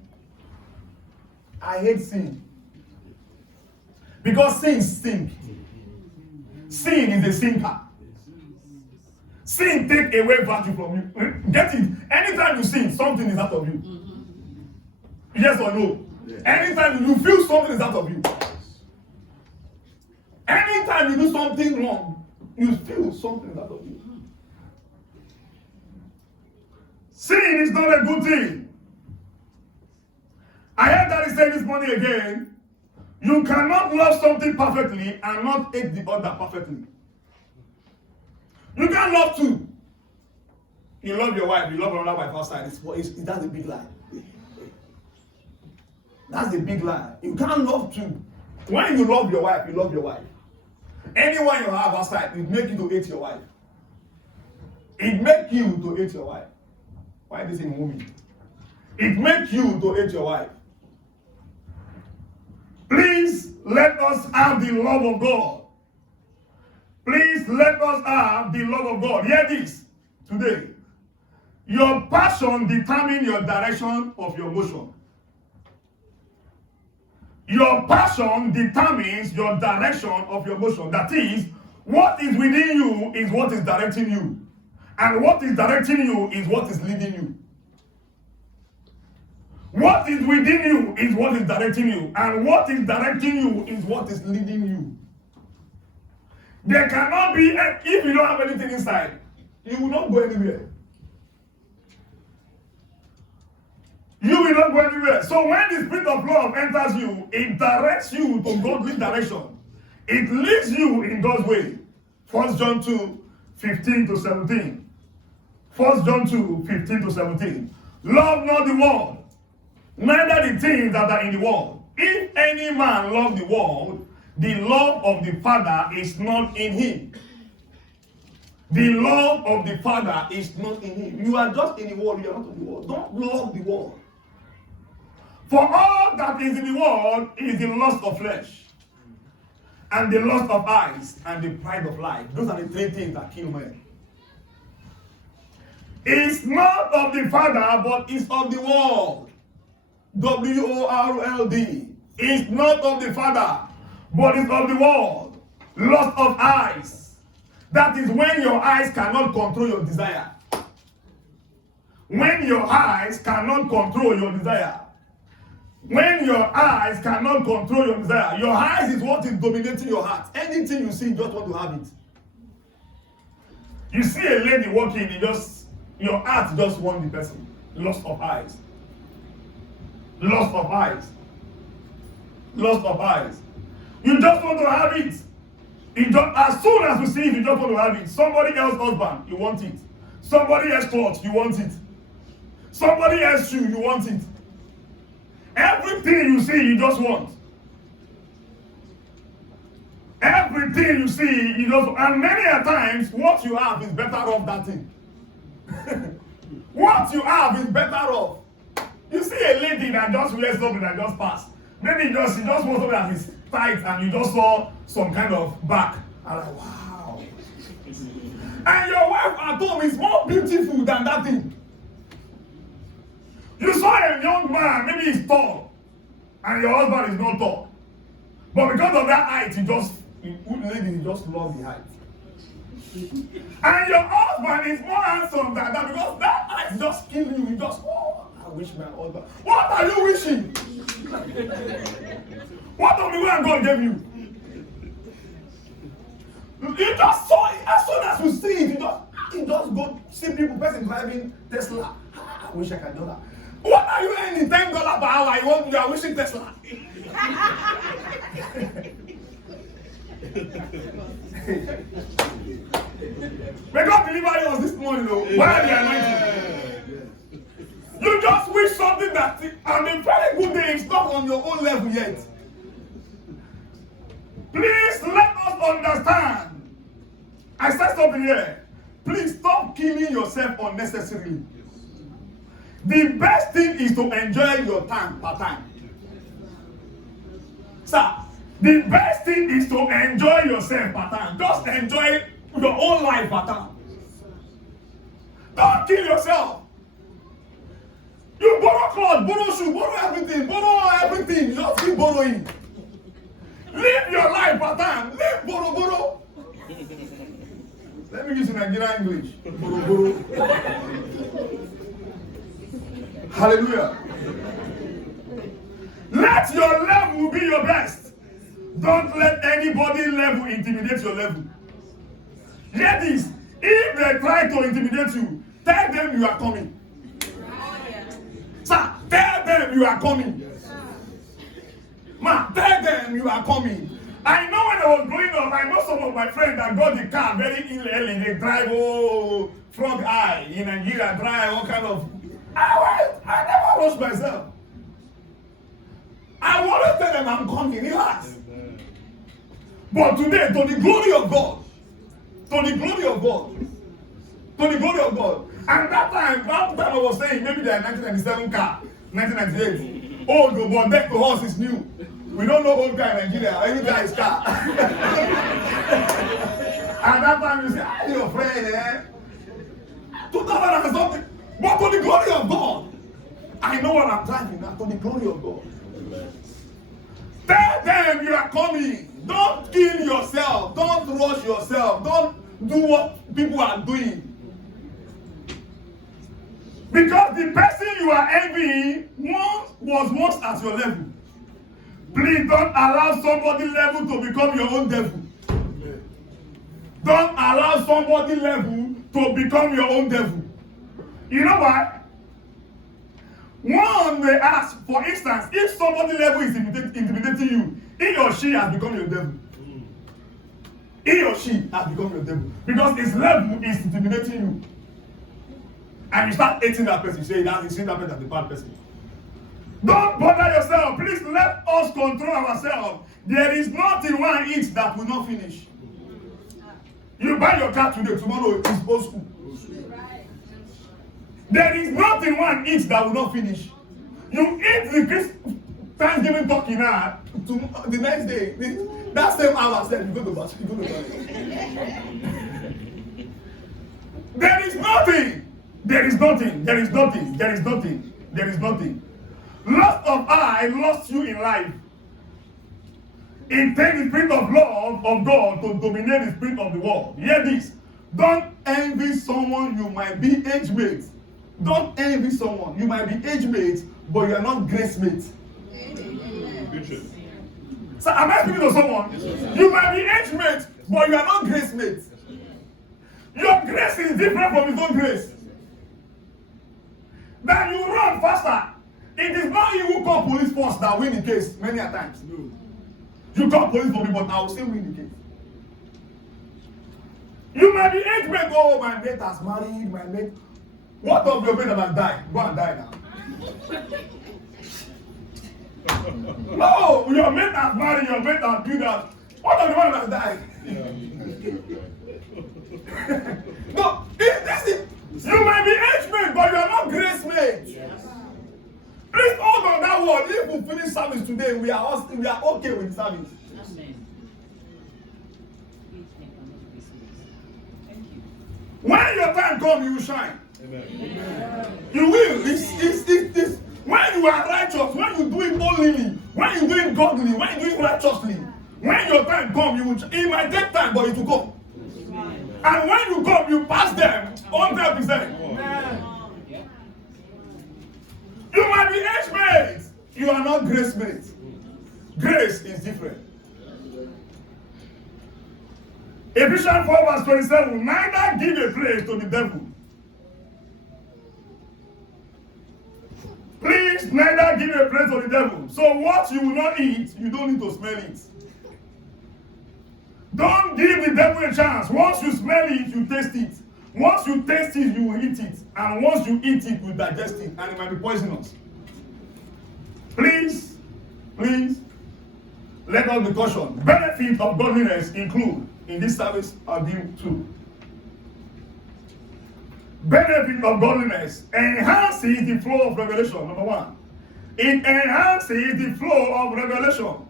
I hate sin. Because sin stinks. Sin is a sinker. Sin takes away virtue from you. Get it? Anytime you sin, something is out of you. Yes or no? Anytime you feel something is out of you. Anytime you do something wrong, you feel something is out of you. Sin is not a good thing. I heard that he said this morning again, you cannot love something perfectly and not hate the other perfectly. You can't love two. You love your wife, you love another wife outside. That's a big lie. That's a big lie. You can't love two. When you love your wife, you love your wife. Anyone you have outside, it make you to hate your wife. It make you to hate your wife. Why this in woman? It make you to hate your wife. Please let us have the love of God. Please let us have the love of God. Hear this today. Your passion determines your direction of your motion. Your passion determines your direction of your motion. That is, what is within you is what is directing you. And what is directing you is what is leading you. What is within you is what is directing you. And what is directing you is what is leading you. There cannot be, if you don't have anything inside, you will not go anywhere. You will not go anywhere. So when the spirit of love enters you, it directs you to godly direction. It leads you in God's way. 1 John 2, 15 to 17. 1 John 2, 15 to 17. Love not the world, neither the things that are in the world. If any man love the world, the love of the Father is not in him. The love of the Father is not in him. You are just in the world, you are not in the world. Don't love the world. For all that is in the world is the lust of flesh, and the lust of eyes, and the pride of life. Those are the three things that kill men. It's not of the Father, but it's of the world. W-O-R-L-D. It's not of the Father, but it's of the world. Lust of eyes. That is when your eyes cannot control your desire. When your eyes cannot control your desire. When your eyes cannot control your desire. Your eyes is what is dominating your heart. Anything you see, you just want to have it. You see a lady walking, your heart just wants the person. Lust of eyes. Lust of eyes. Lust of eyes. You just want to have it. As soon as you see it, you just want to have it. Somebody else's husband, you want it. Somebody else's clothes, you want it. Somebody else's shoe, you want it. Everything you see, you just want. Everything you see, you just want. And many a times, what you have is better off that thing. What you have is better off. You see a lady that just wears something that just passed. Maybe she just wants something that is tight and you just saw some kind of back. I'm like, wow. And your wife at home is more beautiful than that thing. You saw a young man, maybe he's tall, and your husband is not tall. But because of that height, you just love the height. And your husband is more handsome than that because that eyes just kill you. You just, oh, I wish my husband. What are you wishing? What of the way God gave you? You just saw it. As soon as you see it, you just go see people, person driving Tesla. I wish I could do that. What are you earning? $10 per hour. You are wishing Tesla. May God deliver you this morning, though. Why are you anointed? You just wish something that on a very good day is not on your own level yet. Please let us understand. I said something here. Please stop killing yourself unnecessarily. The best thing is to enjoy your time per time. Sir, the best thing is to enjoy yourself per time. Just enjoy your own life per time. Don't kill yourself. You borrow clothes, borrow shoes, borrow everything. Just keep borrowing. Live your life per time. Live, borrow. Let me use Nigerian English. Borrow. Hallelujah. Let your level be your best. Don't let anybody level intimidate your level. Hear this. If they try to intimidate you, tell them you are coming. Sir, tell them you are coming. Ma, tell them you are coming. I know when I was growing up, I know some of my friends that got the car very early. They drive, frog eye in Nigeria, drive all kind of. I never rushed myself. I want to tell them I'm coming, relax. But today, to the glory of God, and that time I was saying, maybe the 1997 car, 1998. Old, but back to horse is new. We don't know old car in Nigeria, every guy is car. And that time you say, your friend, 2000 and something. But to the glory of God, I know what I'm driving now, to the glory of God. Tell them you are coming. Don't kill yourself. Don't rush yourself. Don't do what people are doing. Because the person you are envying was once at your level. Please don't allow somebody's level to become your own devil. Don't allow somebody's level to become your own devil. You know why? One may ask, for instance, if somebody's level is intimidating you, he or she has become your devil. He or she has become your devil. Because his level is intimidating you. And you start hating that person. You say that person as a bad person. Don't bother yourself. Please let us control ourselves. There is nothing one eats that will not finish. You buy your car today, tomorrow it's old school. There is nothing one eats that will not finish. You eat the Thanksgiving turkey now, the next day, that same hour, you go to bath. There is nothing. There is nothing. There is nothing. There is nothing. There is nothing. Lost of I lost you in life. It takes the spirit of love of God to dominate the spirit of the world. Hear this. Don't envy someone you might be age mates. Don't envy someone. You might be age mates, but you are not grace mates. So am I speaking to someone? You might be age mates, but you are not grace mates. Your grace is different from his own grace. Then you run faster. It is not you who call police force that win the case many a times. No. You call police for me, but I will still win the case. You might be age mate. Oh, my mate has married, my mate. What of your mate that has died? Go and die now. No, your mate has married, your mate has built that. What of the one that has died? No, this is. You might be age mate, but you are not grace mate. Yes. Please hold on that word. If we finish service today, we are okay with the service. Amen. When your time comes, you will shine. Amen. You will. It's when you are righteous, when you do it only, when you do it godly, when you do it righteously, when your time comes, you will. It might take time, but it will come. And when you come, you pass them 100%. You might be age mates. You are not grace mates. Grace is different. Ephesians 4 verse 27, neither give a place to the devil. Please, neither give a place to the devil. So what you will not eat, you don't need to smell it. Don't give the devil a chance. Once you smell it, you taste it. Once you taste it, you will eat it. And once you eat it, you digest it. And it might be poisonous. Please, let us be cautioned. Benefits of godliness include, in this service, I'll give two. Benefit of godliness enhances the flow of revelation, number one. It enhances the flow of revelation.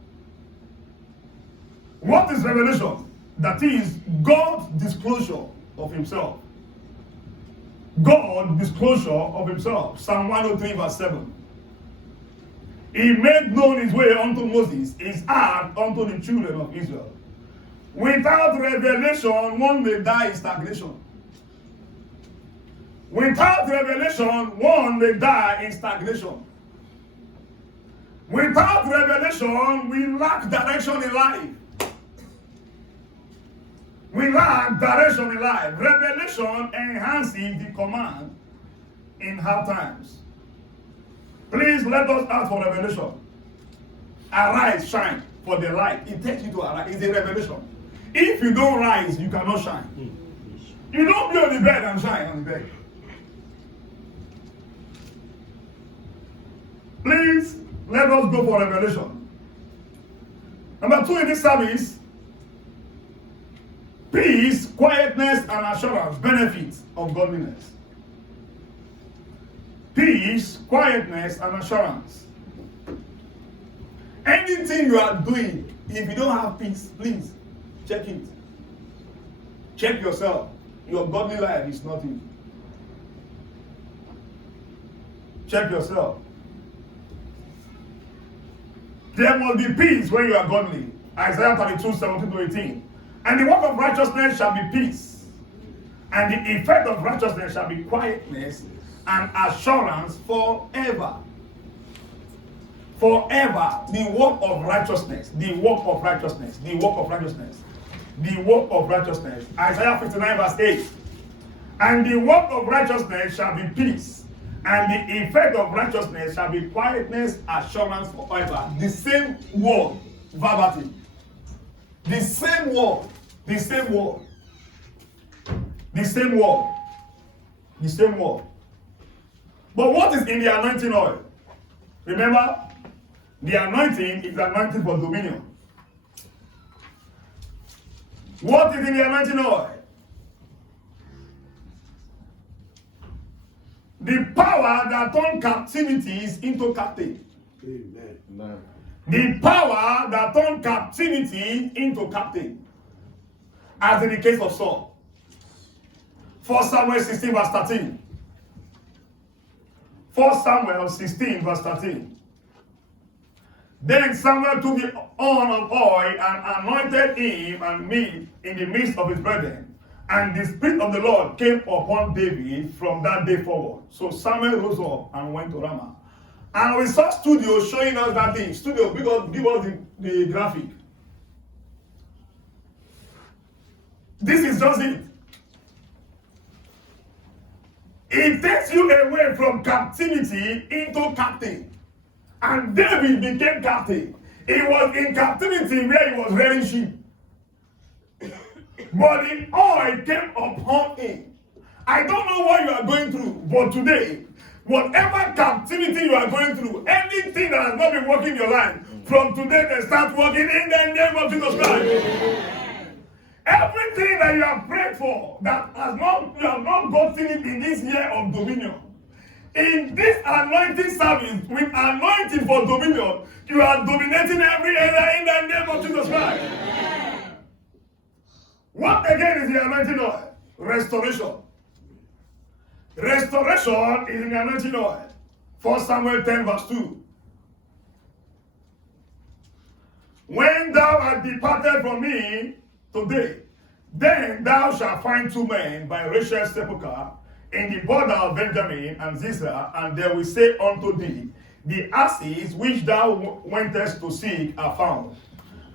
What is revelation? That is God's disclosure of himself. God's disclosure of himself. Psalm 103 verse 7. He made known his way unto Moses, his heart unto the children of Israel. Without revelation, one may die in stagnation. Without revelation, one may die in stagnation. Without revelation, we lack direction in life. We lack direction in life. Revelation enhances the command in hard times. Please let us ask for revelation. Arise, shine, for the light. It takes you to arise. It's a revelation. If you don't rise, you cannot shine. You don't be on the bed and shine on the bed. Please, let us go for revelation. Number two in this service, peace, quietness, and assurance, benefits of godliness. Peace, quietness, and assurance. Anything you are doing, if you don't have peace, please, check it. Check yourself. Your godly life is nothing. Check yourself. There must be peace when you are godly. Isaiah 32, 17 to 18. And the work of righteousness shall be peace. And the effect of righteousness shall be quietness and assurance forever. Forever. The work of righteousness. The work of righteousness. The work of righteousness. The work of righteousness. Isaiah 59 verse 8. And the work of righteousness shall be peace. And the effect of righteousness shall be quietness, assurance forever. The same word, verbatim. The same word. The same word. The same word. The same word. But what is in the anointing oil? Remember, the anointing is anointing for dominion. What is in the anointing oil? The power that turns captivities into captive. Amen. The power that turns captivity into captive. As in the case of Saul. 1 Samuel 16 verse 13. 1 Samuel 16 verse 13. Then Samuel took the horn of oil and anointed him and me in the midst of his brethren. And the Spirit of the Lord came upon David from that day forward. So Samuel rose up and went to Ramah. And we saw studio showing us that thing. Studio, because give us the graphic. This is just it. It takes you away from captivity into captive. And David became captive. He was in captivity where he was rearing sheep. But the oil came upon him. I don't know what you are going through, but today, whatever captivity you are going through, anything that has not been working in your life, from today they start working in the name of Jesus Christ. Everything that you have prayed for, that you have not gotten it in this year of dominion. In this anointing service, with anointing for dominion, you are dominating every area in the name of Jesus Christ. What again is the anointing oil? Restoration. Restoration is in the anointing oil. 1 Samuel 10 verse 2. When thou art departed from me today, Then thou shalt find 2 men by Rachel's sepulchre in the border of Benjamin and Zizah, and they will say unto thee, the asses which thou wentest to seek are found.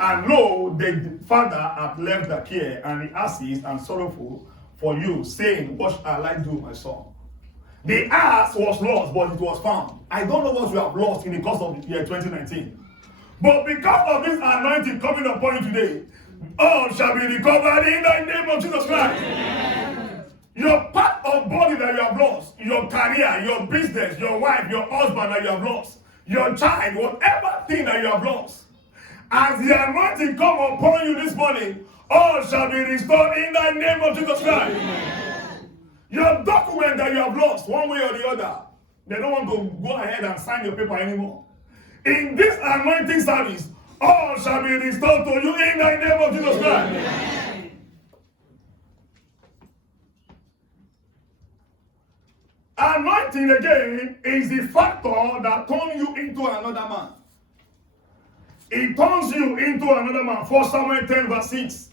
And lo, the father hath left the care and the asses and sorrowful for you, saying, what shall I do, my son? The ass was lost, but it was found. I don't know what you have lost in the course of the year 2019. But because of this anointing coming upon you today, all shall be recovered in the name of Jesus Christ. Your part of body that you have lost, your career, your business, your wife, your husband that you have lost, your child, whatever thing that you have lost, as the anointing come upon you this morning, all shall be restored in the name of Jesus Christ. Your document that you have lost, one way or the other, they don't want to go ahead and sign your paper anymore. In this anointing service, all shall be restored to you in the name of Jesus Christ. Anointing again is the factor that turns you into another man. It turns you into another man. 1 Samuel 10 verse 6.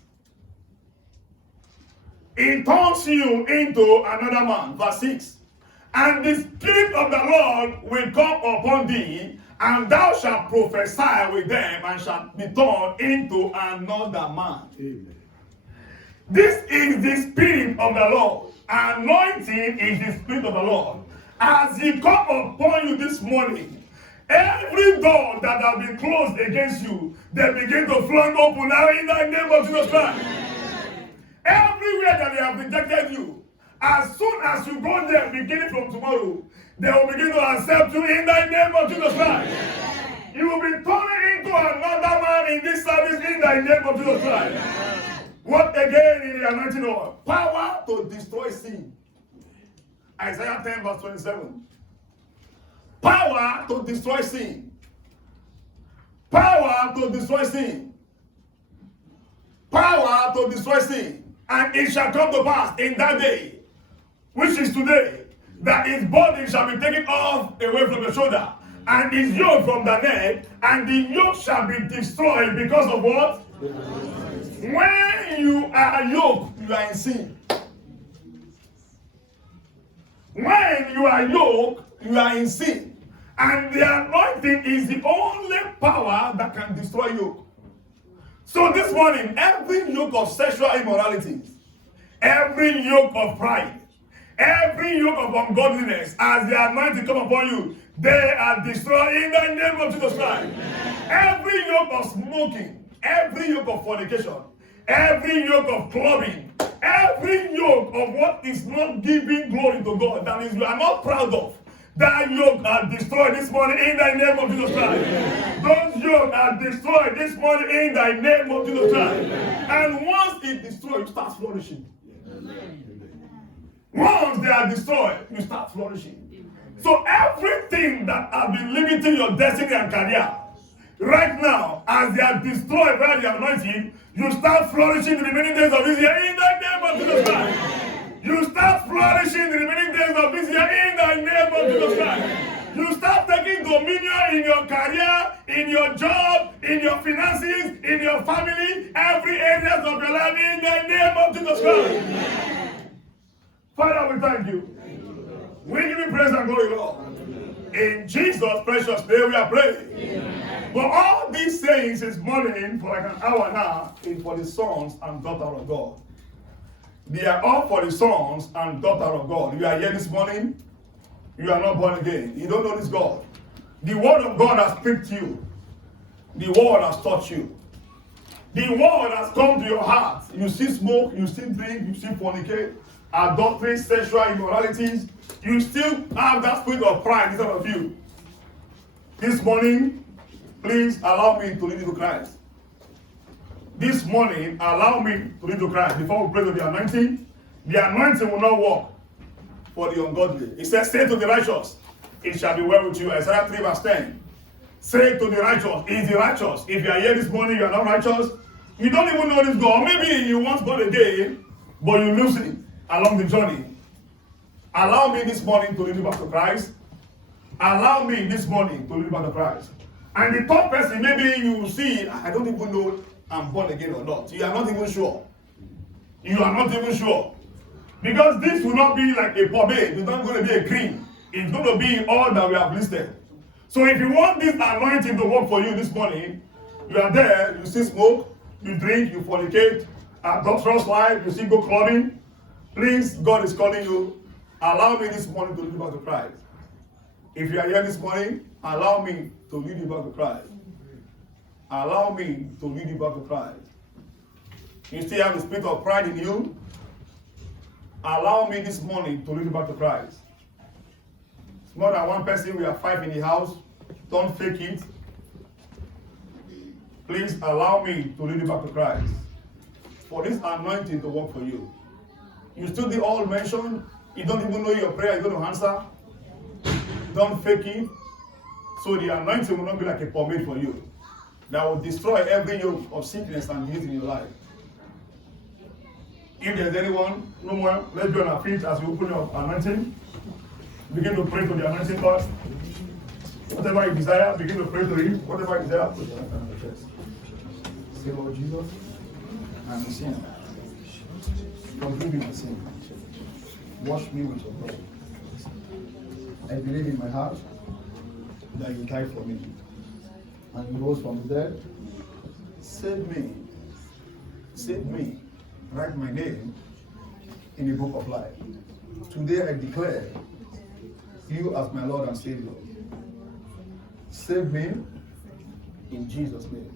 It turns you into another man. Verse 6. And the Spirit of the Lord will come upon thee, and thou shalt prophesy with them, and shalt be turned into another man. Amen. This is the Spirit of the Lord. Anointing is the Spirit of the Lord. As He come upon you this morning, every door that has been closed against you, they begin to fling open now in the name of Jesus Christ. Everywhere that they have rejected you, as soon as you go there, beginning from tomorrow, they will begin to accept you in the name of Jesus Christ. You will be turning into another man in this service in the name of Jesus Christ. What again in the anointing oil? Power to destroy sin. Isaiah 10 verse 27. Power to destroy sin. Power to destroy sin. Power to destroy sin. And it shall come to pass in that day, which is today, that his body shall be taken off away from the shoulder, and his yoke from the neck, and the yoke shall be destroyed because of what? When you are yoked, you are in sin. When you are yoked, you are in sin. And the anointing is the only power that can destroy yoke. So this morning, every yoke of sexual immorality, every yoke of pride, every yoke of ungodliness, as the anointing come upon you, they are destroyed in the name of Jesus Christ. Every yoke of smoking, every yoke of fornication, every yoke of clubbing, every yoke of what is not giving glory to God, that is you are not proud of, that yoke are destroyed this morning in the name of Jesus Christ. Those yokes are destroyed this morning in the name of Jesus Christ. And once it destroyed, you start flourishing. Once they are destroyed, you start flourishing. So everything that has been limiting your destiny and career, right now, as they are destroyed by the anointing, you start flourishing in the remaining days of this year in the name of Jesus Christ. You start flourishing in the remaining days of this year in the name of Jesus Christ. You start taking dominion in your career, in your job, in your finances, in your family, every area of your life in the name of Jesus Christ. Father, we thank you. We give you praise and glory, Lord. In Jesus' precious name we are praying. But all these sayings this morning, for like an hour now, is for the sons and daughters of God. They are all for the sons and daughters of God. You are here this morning, you are not born again. You don't know this God. The word of God has pricked you. The word has touched you. The word has come to your heart. You see smoke, you see drink, you see fornicate, adultery, sexual immoralities. You still have that spirit of pride inside of you. This morning, please allow me to lead you to Christ. This morning, allow me to lead you to Christ. Before we pray with the anointing will not work for the ungodly. It says, say to the righteous, it shall be well with you. Isaiah 3 verse 10. Say to the righteous, is the righteous. If you are here this morning, you are not righteous, you don't even know this God. Maybe you once born again, but you lose it along the journey. Allow me this morning to lead you back to Christ. Allow me this morning to lead you back to Christ. And the third person, maybe you see, I don't even know I'm born again or not. You are not even sure. You are not even sure. Because this will not be like a pomade. It's not going to be a cream. It's going to be all that we have listed. So if you want this anointing to work for you this morning, you are there, you see smoke, you drink, you fornicate, adulterous life, you see go clubbing. Please, God is calling you. Allow me this morning to lead you back to Christ. If you are here this morning, allow me to lead you back to Christ. Allow me to lead you back to Christ. You still have the spirit of pride in you. Allow me this morning to lead you back to Christ. It's more than one person, we are 5 in the house. Don't fake it. Please allow me to lead you back to Christ. For this anointing to work for you. You still the all mentioned. You don't even know your prayer is going to answer. Don't fake it. So the anointing will not be like a pomade for you. That will destroy every yoke of sickness and disease in your life. If there's anyone, no more, let's be on our feet as we open your anointing. Begin to pray to the anointing God. Whatever you desire, begin to pray to Him. Whatever you desire, put your hand on the chest. Say, Lord Jesus, I'm a sinner. Forgive me my sin. Wash me with your blood. I believe in my heart that you died for me and you rose from the dead. Save me. Save me. Write my name in the book of life. Today I declare you as my Lord and Savior. Save me in Jesus' name.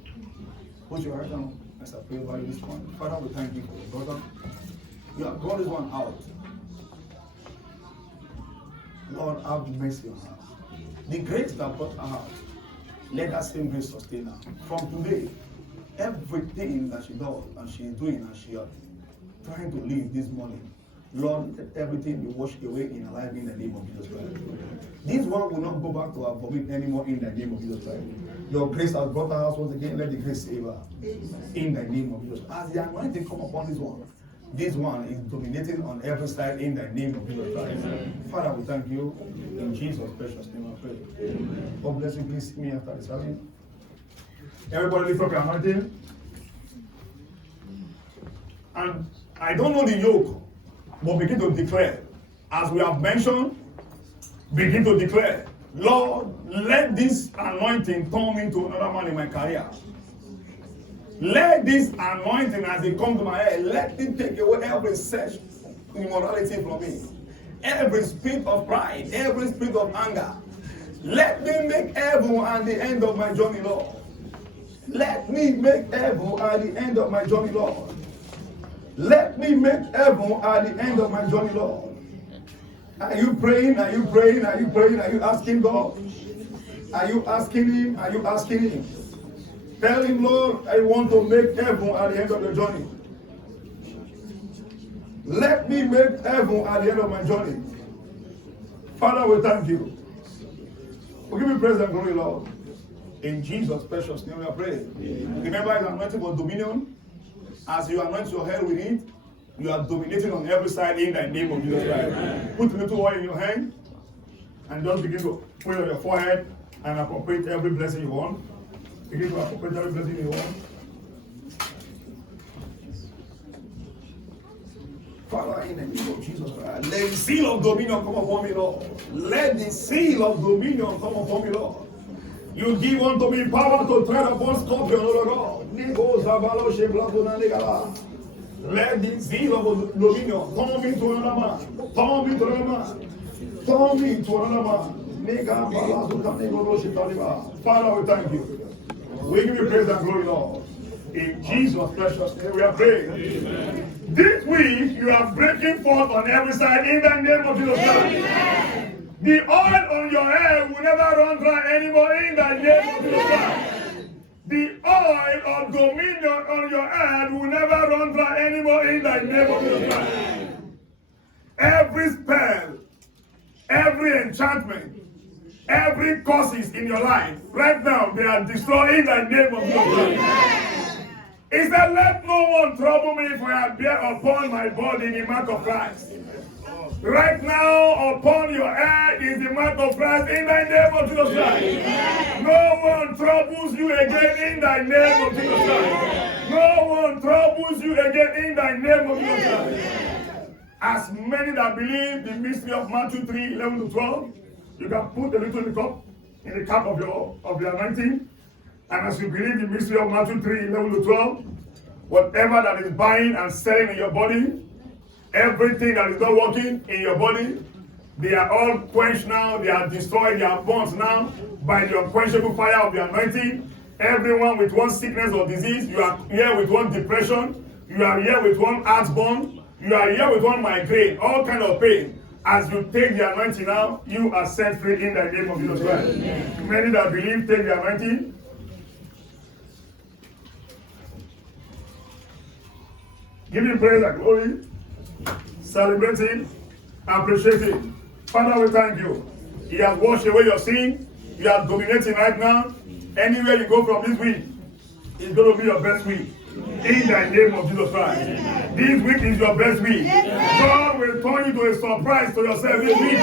Put your heart down as I pray about you this morning. Father, we thank you for your brother. You have brought this one out. Lord, have mercy on us. The grace that brought her out, let that same grace sustain her. From today, everything that she does and she is doing and she is trying to live this morning, Lord, let everything be washed away in her life in the name of Jesus Christ. This one will not go back to her vomit anymore in the name of Jesus Christ. Your grace has brought her house once again. Let the grace save her in the name of Jesus. As the anointing come upon this one is dominating on every side in the name of Jesus Christ. Father, we thank you. In Jesus' precious name I pray. God bless you. Please see me after the service. Everybody lift up your anointing. And I don't know the yoke, but begin to declare. As we have mentioned, begin to declare, Lord, let this anointing turn me to another man in my career. Let this anointing, as it comes to my head, let it take away every search immorality from me. Every spirit of pride, every spirit of anger. Let me make heaven at the end of my journey, Lord. Let me make heaven at the end of my journey, Lord. Let me make heaven at the end of my journey, Lord. Are you praying? Are you praying? Are you praying? Are you asking God? Are you asking Him? Are you asking Him? Tell Him, Lord, I want to make heaven at the end of the journey. Let me make heaven at the end of my journey. Father, we thank you. We give you praise and glory, Lord. In Jesus' precious name we are praying. Remember, His anointing for dominion. As you anoint your head with it, you are dominating on every side in the name of Jesus Christ. Put a little oil in your hand and just begin to put it on your forehead and appropriate every blessing you want. Begin to appropriate every blessing you want. Father, in the name of Jesus Christ, let the seal of dominion come upon me, Lord. Let the seal of dominion come upon me, Lord. You give unto me power to tread upon scorpions, O God. Let the zeal of dominion turn me to another man. Turn me to another man. Turn me to another man. Father, we thank you. We give you praise and glory, Lord. In Jesus' precious name we are praying. Amen. This week you are breaking forth on every side in the name of Jesus Christ. The oil on your head will never run dry anymore in the name of Jesus Christ. The oil of dominion on your head will never run dry anymore in the name of Jesus Christ. Every spell, every enchantment, every curses in your life, right now, they are destroyed in the name of Jesus Christ. He said, let no one trouble me, for I bear upon my body the mark of Christ. Right now, upon your head is the mark of Christ in the name of Jesus Christ. No one troubles you again in the name of Jesus Christ. No one troubles you again in the name of Jesus Christ. As many that believe the mystery of Matthew 3, 11 to 12, you can put a little cup in the cup of your anointing. And as you believe the mystery of Matthew 3, 11 to 12, whatever that is buying and selling in your body, everything that is not working in your body, they are all quenched now, they are destroyed, they are burnt now by the unquenchable fire of the anointing. Everyone with one sickness or disease, you are here with one depression, you are here with one heartburn, you are here with one migraine, all kind of pain. As you take the anointing now, you are set free in the name of Jesus Christ. Many that believe, take the anointing. Give him praise and glory. Celebrate him, appreciate him. Father, we thank you. He has washed away your sin. You are dominating right now. Anywhere you go from this week, it's going to be your best week. In the name of Jesus Christ. This week is your best week. God will turn you to a surprise to yourself this week.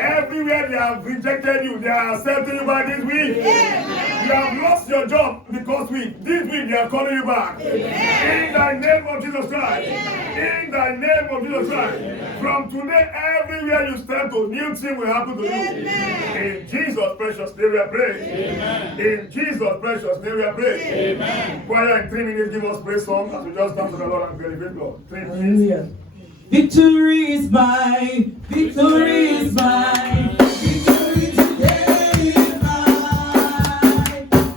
Everywhere they have rejected you, they are accepting you by this week. You have lost your job because this week they are calling you back. In the name of Jesus Christ. In the name of Jesus Christ. From today, everywhere you step to, new thing will happen to you. In Jesus' precious name we are praying. In Jesus' precious name we are praying. Choir, in 3 minutes, give us praise song as we just dance to the Lord and glorify God. 3 minutes. Victory is mine. Victory is mine. Victory today is mine.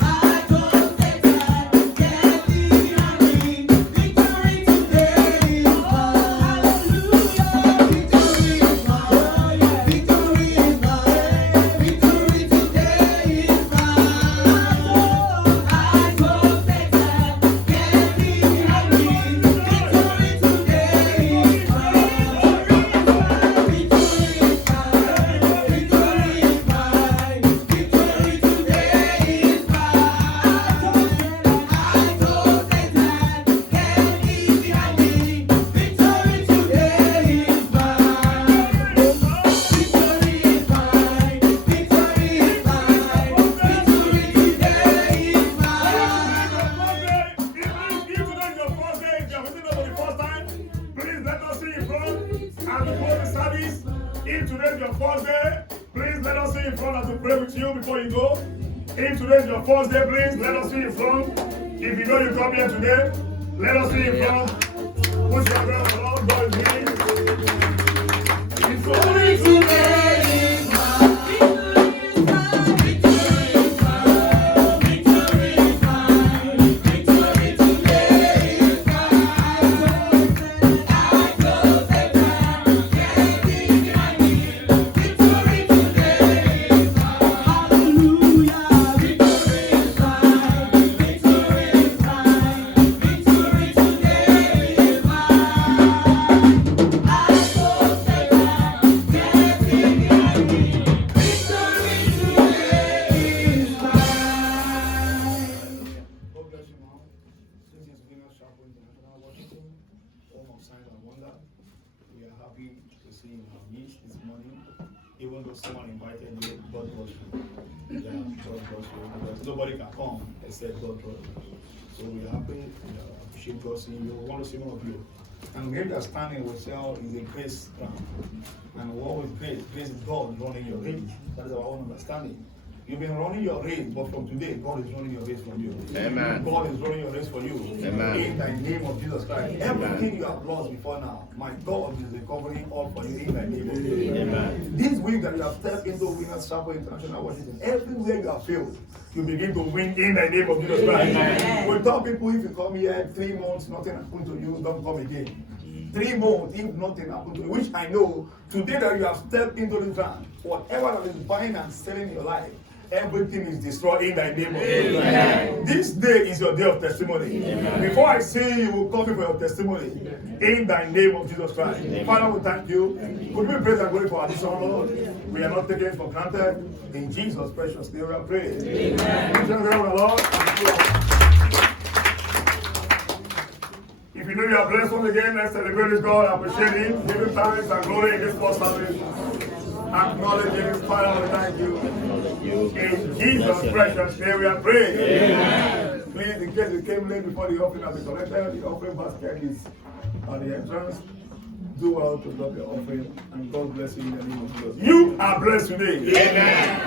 I don't take that. Can't be behind me. Victory today is mine. Hallelujah. Victory is mine. Victory is mine. Victory today is mine. I don't take that. Can't be behind me. Victory today is mine. If today's your first day, please let us see in front as we pray with you before you go. If today's your first day, please let us see in front. If you know you come here today, let us see in front. Put your prayer on the Lord, God is willing. Victory today is mine. Victory is mine. Victory is mine. Victory today is mine. I go take that. Can't be behind me. Victory today is mine. Hallelujah. Victory is mine. Victory is mine. Victory today is mine. I go take that. Can't be behind me. Victory today is mine. God bless you, Mom. Since it's been a Chapel International Washington, home of signs and wonder, we are happy to see you in our midst this morning. Even though someone invited you, God brought you. Yeah, God brought you. Because nobody can come except God brought you. So we are happy, appreciate God seeing you. We want to see more of you. And where you are standing with yourself is a grace ground. And what is grace? Grace is God running your race. That is our own understanding. You've been running your race, but from today, God is running your race for you. Amen. God is running your race for you. Amen. In the name of Jesus Christ. Everything you have lost before now, my God is recovering all for you in the name of Jesus Christ. Amen. This week that you have stepped into Winners Chapel International Washington, everywhere you have failed, you begin to win in the name of Jesus Christ. Amen. We tell people if you come here 3 months, nothing happened to you, don't come again. 3 months, if nothing happened to you, which I know, today that you have stepped into the ground, whatever that is buying and selling in your life, everything is destroyed in the name of Jesus Christ. This day is your day of testimony. Amen. Before I say you will come in for your testimony, in the name of Jesus Christ. Amen. Father, we thank you. Could we praise and glory for our addition, Lord? We are not taking it for granted. In Jesus' precious name we are praying. Amen. If you know we are blessed once again. Let's celebrate this God, appreciate Him, give Him thanks and glory in this first service. Acknowledge Him, Father, we thank you. In Jesus' precious name we are praying. Amen. Please, in case you came late before the offering has been collected, the offering basket is at the entrance. Do well to drop your offering, and God bless you in the name of Jesus. You are blessed today. Amen.